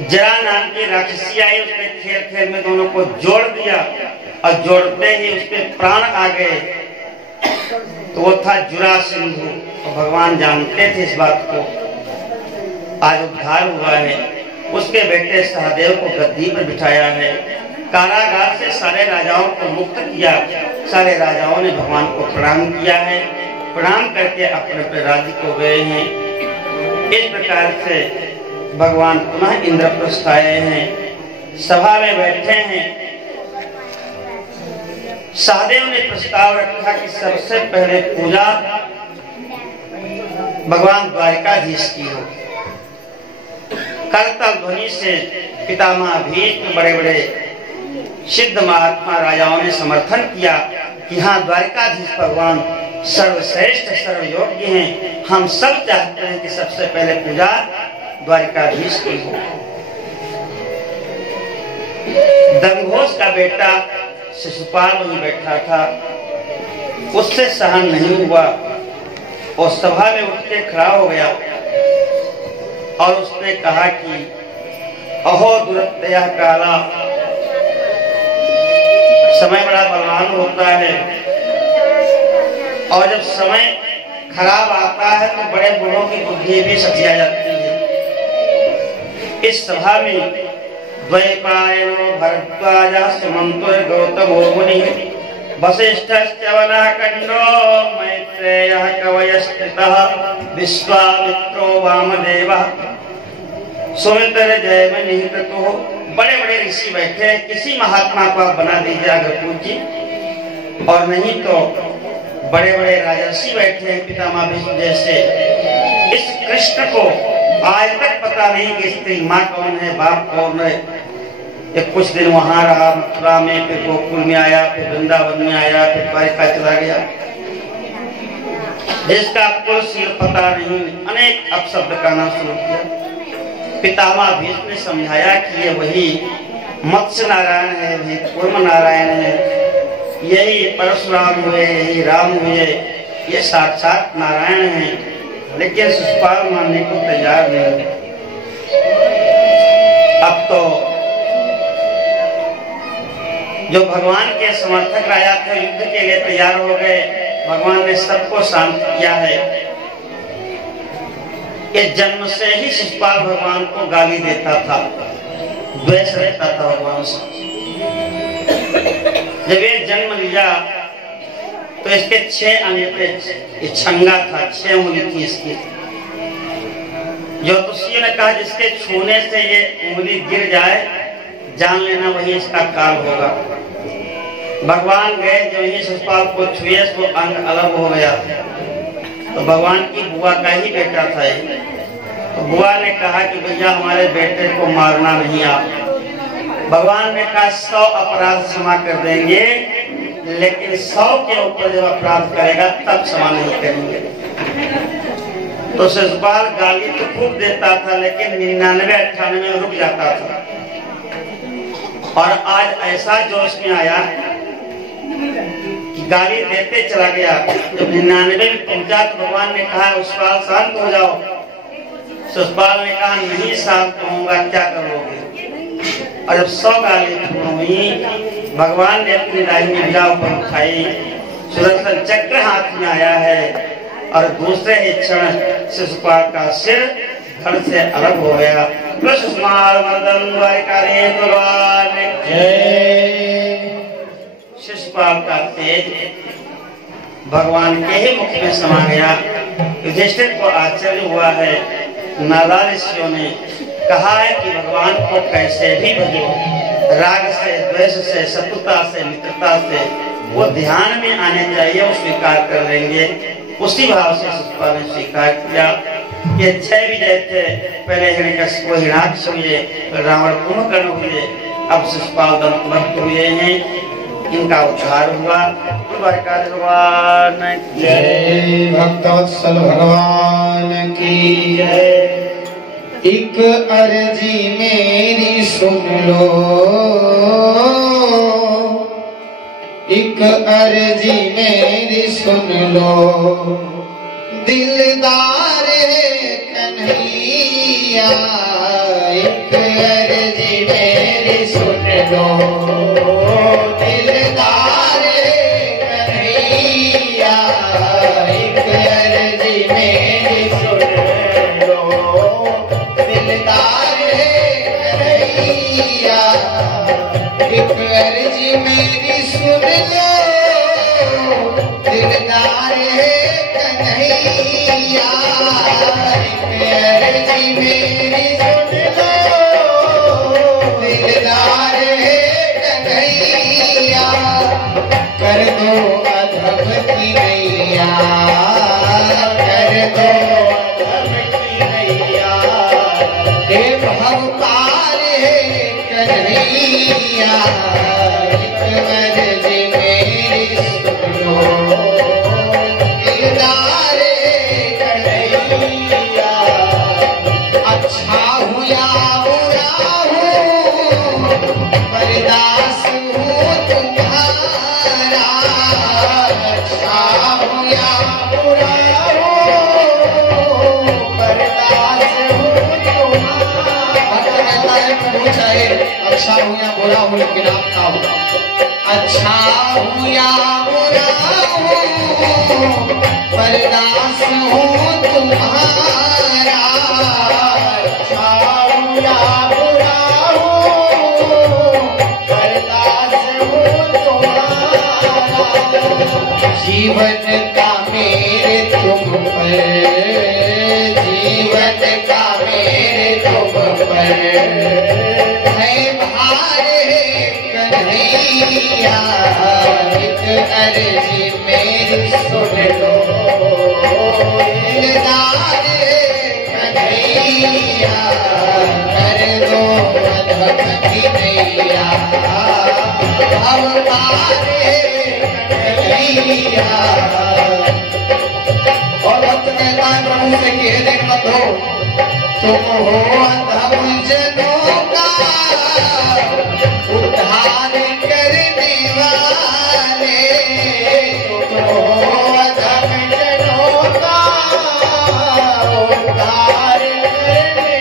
जरा नाम की राक्षसी आई, उसने खेल खेल में दोनों को जोड़ दिया और जोड़ते ही उसके प्राण आ गए। तो वो था जुरासिंधु। तो भगवान जानते थे इस बात को। आज उद्धार हुआ है। उसके बेटे सहदेव को गद्दी पर बिठाया है। कारागार से सारे राजाओं को मुक्त किया। सारे राजाओं ने भगवान को प्रणाम किया है। प्रणाम करके अपने अपने राज्य को गए हैं। इस प्रकार से भगवान पुनः इंद्रप्रस्थ आए हैं, सभा में बैठे हैं। सहदेव ने प्रस्ताव रखा कि सबसे पहले पूजा भगवान द्वारिकाधीश की हो। करतल ध्वनि से पितामह भीष्म, बड़े बड़े सिद्ध महात्मा राजाओं ने समर्थन किया कि हाँ, द्वारिकाधीश भगवान सर्वश्रेष्ठ सर्वयोग्य हैं। हम सब चाहते हैं कि सबसे पहले पूजा द्वारिकाधीश की हो। दंघोष का बेटा शिशुपाल वहीं बैठा था, उससे सहन नहीं हुआ और सभा में उठ के खड़ा हो गया और उसने कहा कि अहो दुरत्यः काला, समय बड़ा बलवान होता है और जब समय खराब आता है तो बड़े बूढ़ों की बुद्धि भी सटिया जाती है। इस सभा में द्वैपायनो भरद्वाजः सुमंतुर गौतमो मुनिः वसिष्ठश्च वनाकण्डो मैत्रेयः कवयस्थितः विश्वामित्रो वामदेवः सुमित्र जयमनिः ततो। बड़े बड़े ऋषि बैठे हैं। किसी महात्मा को आप बना दीजिए अगर पूज्य, और नहीं तो बड़े बड़े राजर्षि बैठे हैं पितामह भीष्म जैसे। इस कृष्ण को आज तक पता नहीं कि इसकी माँ कौन है, बाप कौन है। ये कुछ दिन वहां रहा मथुरा में, फिर गोकुल में आया, फिर वृंदावन में आया, फिर द्वारिका चला गया। जिसका कुल सिर पता नहीं, अनेक अपशब्द का नाम शुरू किया। पितामह भीष्म ने समझाया कि ये वही मत्स्य नारायण है, वही कूर्म नारायण है, यही परशुराम हुए, यही राम हुए, ये साक्षात नारायण हैं। लेकिन शिशुपाल मानने को तैयार नहीं। अब तो जो भगवान के समर्थक राजा थे युद्ध के लिए तैयार हो गए। भगवान ने सबको शांत किया है। ये जन्म से ही शिशुपाल भगवान को गाली देता था, द्वेष रहता था भगवान से। जब ये जन्म लिया तो इसके 6 अंग पे ये छंगा था, 6 उंगली थी इसकी। ज्योतिषियों ने कहा जिसके छूने से ये उंगली गिर जाए, जान लेना वही इसका काल होगा। भगवान गए, जो ही शिशुपाल को छुए तो अंग अलग हो गया। तो भगवान की बुआ का ही बेटा था ये। तो बुआ ने कहा कि भैया हमारे बेटे को मारना नहीं आप। भगवान ने कहा 100 अपराध क्षमा कर देंगे, लेकिन 100 के ऊपर जब अपराध करेगा तब क्षमा नहीं करेंगे। तो शिशुपाल गाली तो खूब देता था, लेकिन 99-98 में रुक जाता था। और आज ऐसा जोश में आया कि गाली देते चला गया। जब 99 में पहुंचा तो भगवान ने कहा, शिशुपाल शांत हो जाओ। शिशुपाल ने कहा, नहीं शांत होऊंगा, क्या करोगे? और जब 100 गाली पूर्ण हुई, भगवान ने अपनी दाहिनी भुजा ऊपर उठाई, सुदर्शन चक्र हाथ में आया है और दूसरे ही क्षण शिशुपाल का सिर धड़ से अलग हो गया। शिशुपाल का तेज भगवान के ही मुख में समा गया। युधिष्ठिर को आश्चर्य हुआ है। नारद ऋषियों ने कहा है कि भगवान को कैसे भी भजो, राग से, द्वेष से, शत्रुता से, मित्रता से, वो ध्यान में आने चाहिए, वो स्वीकार कर लेंगे। उसी भाव से शिशुपाल ने स्वीकार किया। ये 6 विजय थे। पहले हिरण्यकशिपु हिरण्याक्ष हुए, रावण कुंभकर्ण हुए, अब शिशुपाल दंतवक्त हुए हैं। इनका उद्धार हुआ। भगवान की जय, भक्तवत्सल भगवान की जय। एक अर्जी मेरी सुन लो, एक अर्जी मेरी सुन लो, दिलदार है कन्हैया। एक अर्जी मेरी सुन लो, दिलदार है कन्हैया। एक अर्जी मेरी सुन लो, दिलदार है कन्हैया। एक अर्जी मेरी सुन लो, दिलदार है कन्हैया। एक अर्जी मेरी सुन लो, दिलदार है कन्हैया। कर दो अधम की नैया, कर दो अधम की नैया। हे भव पार है कन्हैया। एक अर्जी मेरी सुन लो, दिलदार है कन्हैया। अच्छा हूँ या बुरा हूँ, बर्दाश्त हूँ तुम्हारा। अच्छा हूँ या बुरा हूँ, बर्दाश्त हूँ तुम्हारा। कहता है प्रभु, चाहे अच्छा हूँ या बुरा हूँ, लेकिन आपका हूँ। अच्छा हूँ या बुरा हूँ, बर्दाश्त हूँ तुम्हारा। अच्छा हूँ या बुरा हूँ, बर्दाश्त हूँ तुम्हारा। जीवन का मेरे तुम पर, जीवन का मेरे तुम पर है भार है कन्हैया। एक अर्जी मेरी सुन लो, दिलदार है कन्हैया। कर दो अधम की नैया, भव पार है कन्हैया। और भक्त कहता है प्रभु से कि हे देख मत हो, तुम हो अधम जनों का उद्धार करने वाले। तुम हो अधम जनों का उद्धार करने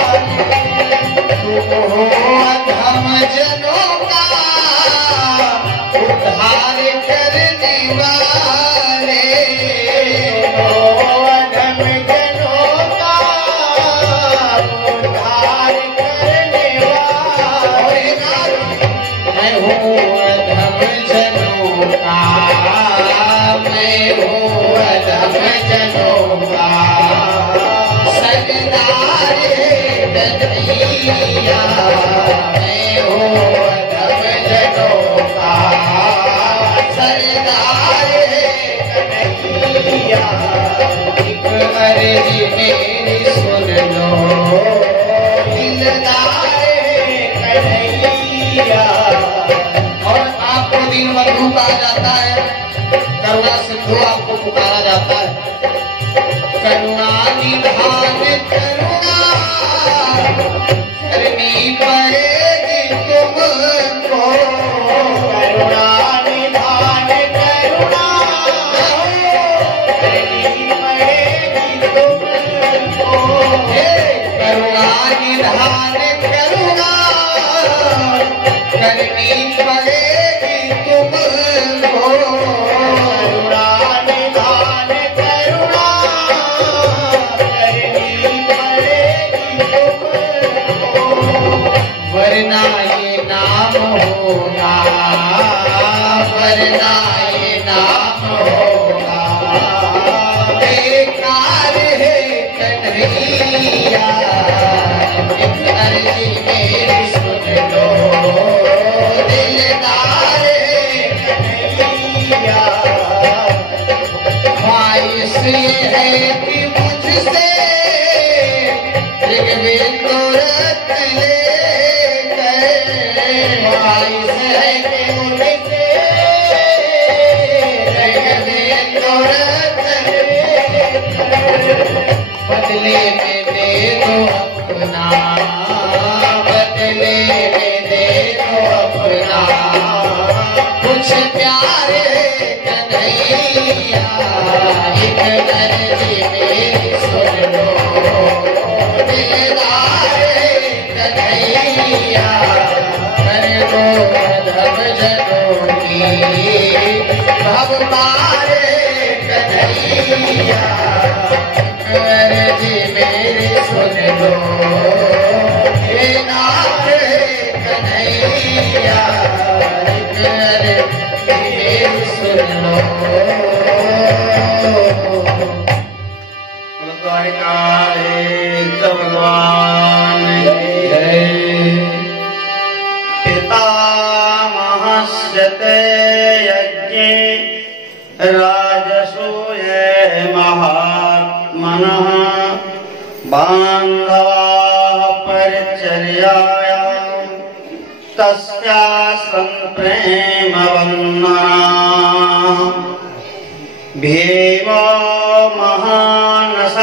वाले। तुम हो अधम जनों का उद्धार करने वाले। अधम जनों का उद्धार करने वाले। मैं हूँ अधम जनों का, मैं हूँ अधम जनों का। सरदार है कन्हैया, मैं हूँ अधम जनों का। सरदार है कन्हैया। एक अर्जी मेरी सुन लो, दिलदार है कन्हैया। और आपको दीनबंधु कहा जाता है, करुणा सिंधु आपको पुकारा जाता है। करुणा करनी पड़ेगी तुमको करुणा निधान करुणा करनी पड़ेगी तुमको वरना ये नाम होगा वरना ये नाम होगा बेकार है कन्हैया एक अर्जी मेरी सुन लो दिलदार है कन्हैया ख्वाहिश ये है कि मुझसे ऋग्वेद तो रख ले ख्वाहिश है कि मुझसे ऋग्वेद तो रख ले बदले में दे दो अपना बदले में दे दो अपना कुछ प्यार कन्हैया एक अर्जी मेरी सुन लो दिलदार कन्हैया कर दो धब जनोगी भव पार कन्हैया अर्जी मेरी सुन लो हे नाथ कन्हैया अर्जी मेरी सुन लो भगवान पितामहस्य ते यज्ञे राजसूये महात्मनः बान्धवाः परिचर्यायां तस्यासन् प्रेमवन्दनाः भीमो महानसाध्यक्षो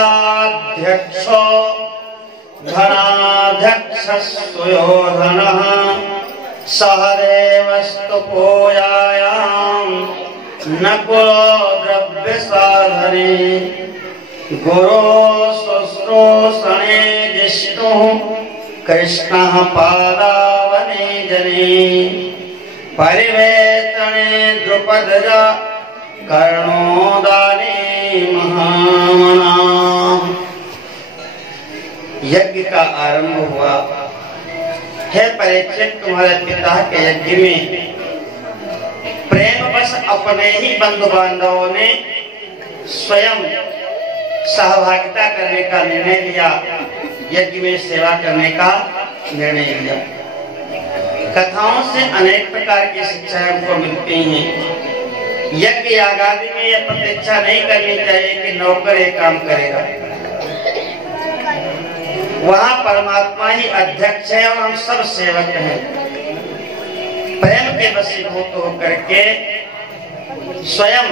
धनाध्यक्षस्तुयोधनः सहदेवस्तु पूजायां नकुलो द्रव्यसाधने गुरो शुश्रूषणे जिष्णुः कृष्णः पादावने जने परिवेषणे द्रुपदज कर्णोदाने महामना। यज्ञ का आरंभ हुआ। हे परीक्षित, तुम्हारे पिता के यज्ञ में प्रेम बस अपने ही बंधु बांधवों ने स्वयं सहभागिता करने का निर्णय लिया, यज्ञ में सेवा करने का निर्णय लिया। कथाओं से अनेक प्रकार की शिक्षाएं हमको मिलती हैं। यज्ञ यागादि में यह प्रतीक्षा नहीं करनी चाहिए कि नौकर ये काम करेगा। वहाँ परमात्मा ही अध्यक्ष है और हम सब सेवक हैं। प्रेम के वशीभूत होकर के स्वयं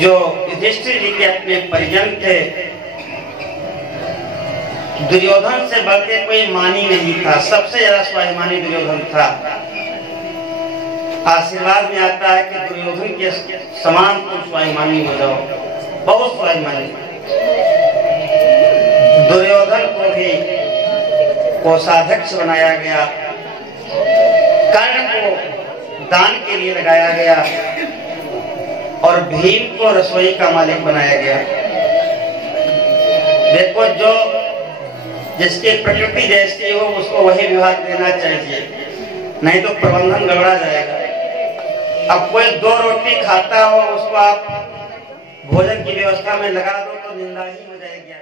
जो युधिष्ठिर जी के अपने परिजन थे, दुर्योधन से बढ़ के कोई मानी नहीं था, सबसे ज्यादा स्वाभिमानी दुर्योधन था। आशीर्वाद में आता है कि दुर्योधन के समान तुम स्वाभिमानी हो जाओ, बहुत स्वाभिमानी। दुर्योधन को भी कोषाध्यक्ष बनाया गया, कर्ण को दान के लिए लगाया गया और भीम को रसोई का मालिक बनाया गया। देखो, जो जिसकी प्रकृति जैसी हो उसको वही विभाग देना चाहिए, नहीं तो प्रबंधन गड़बड़ा जाएगा। अब कोई 2 रोटी खाता हो, उसको आप भोजन की व्यवस्था में लगा दो तो निंदा ही हो जाएगी।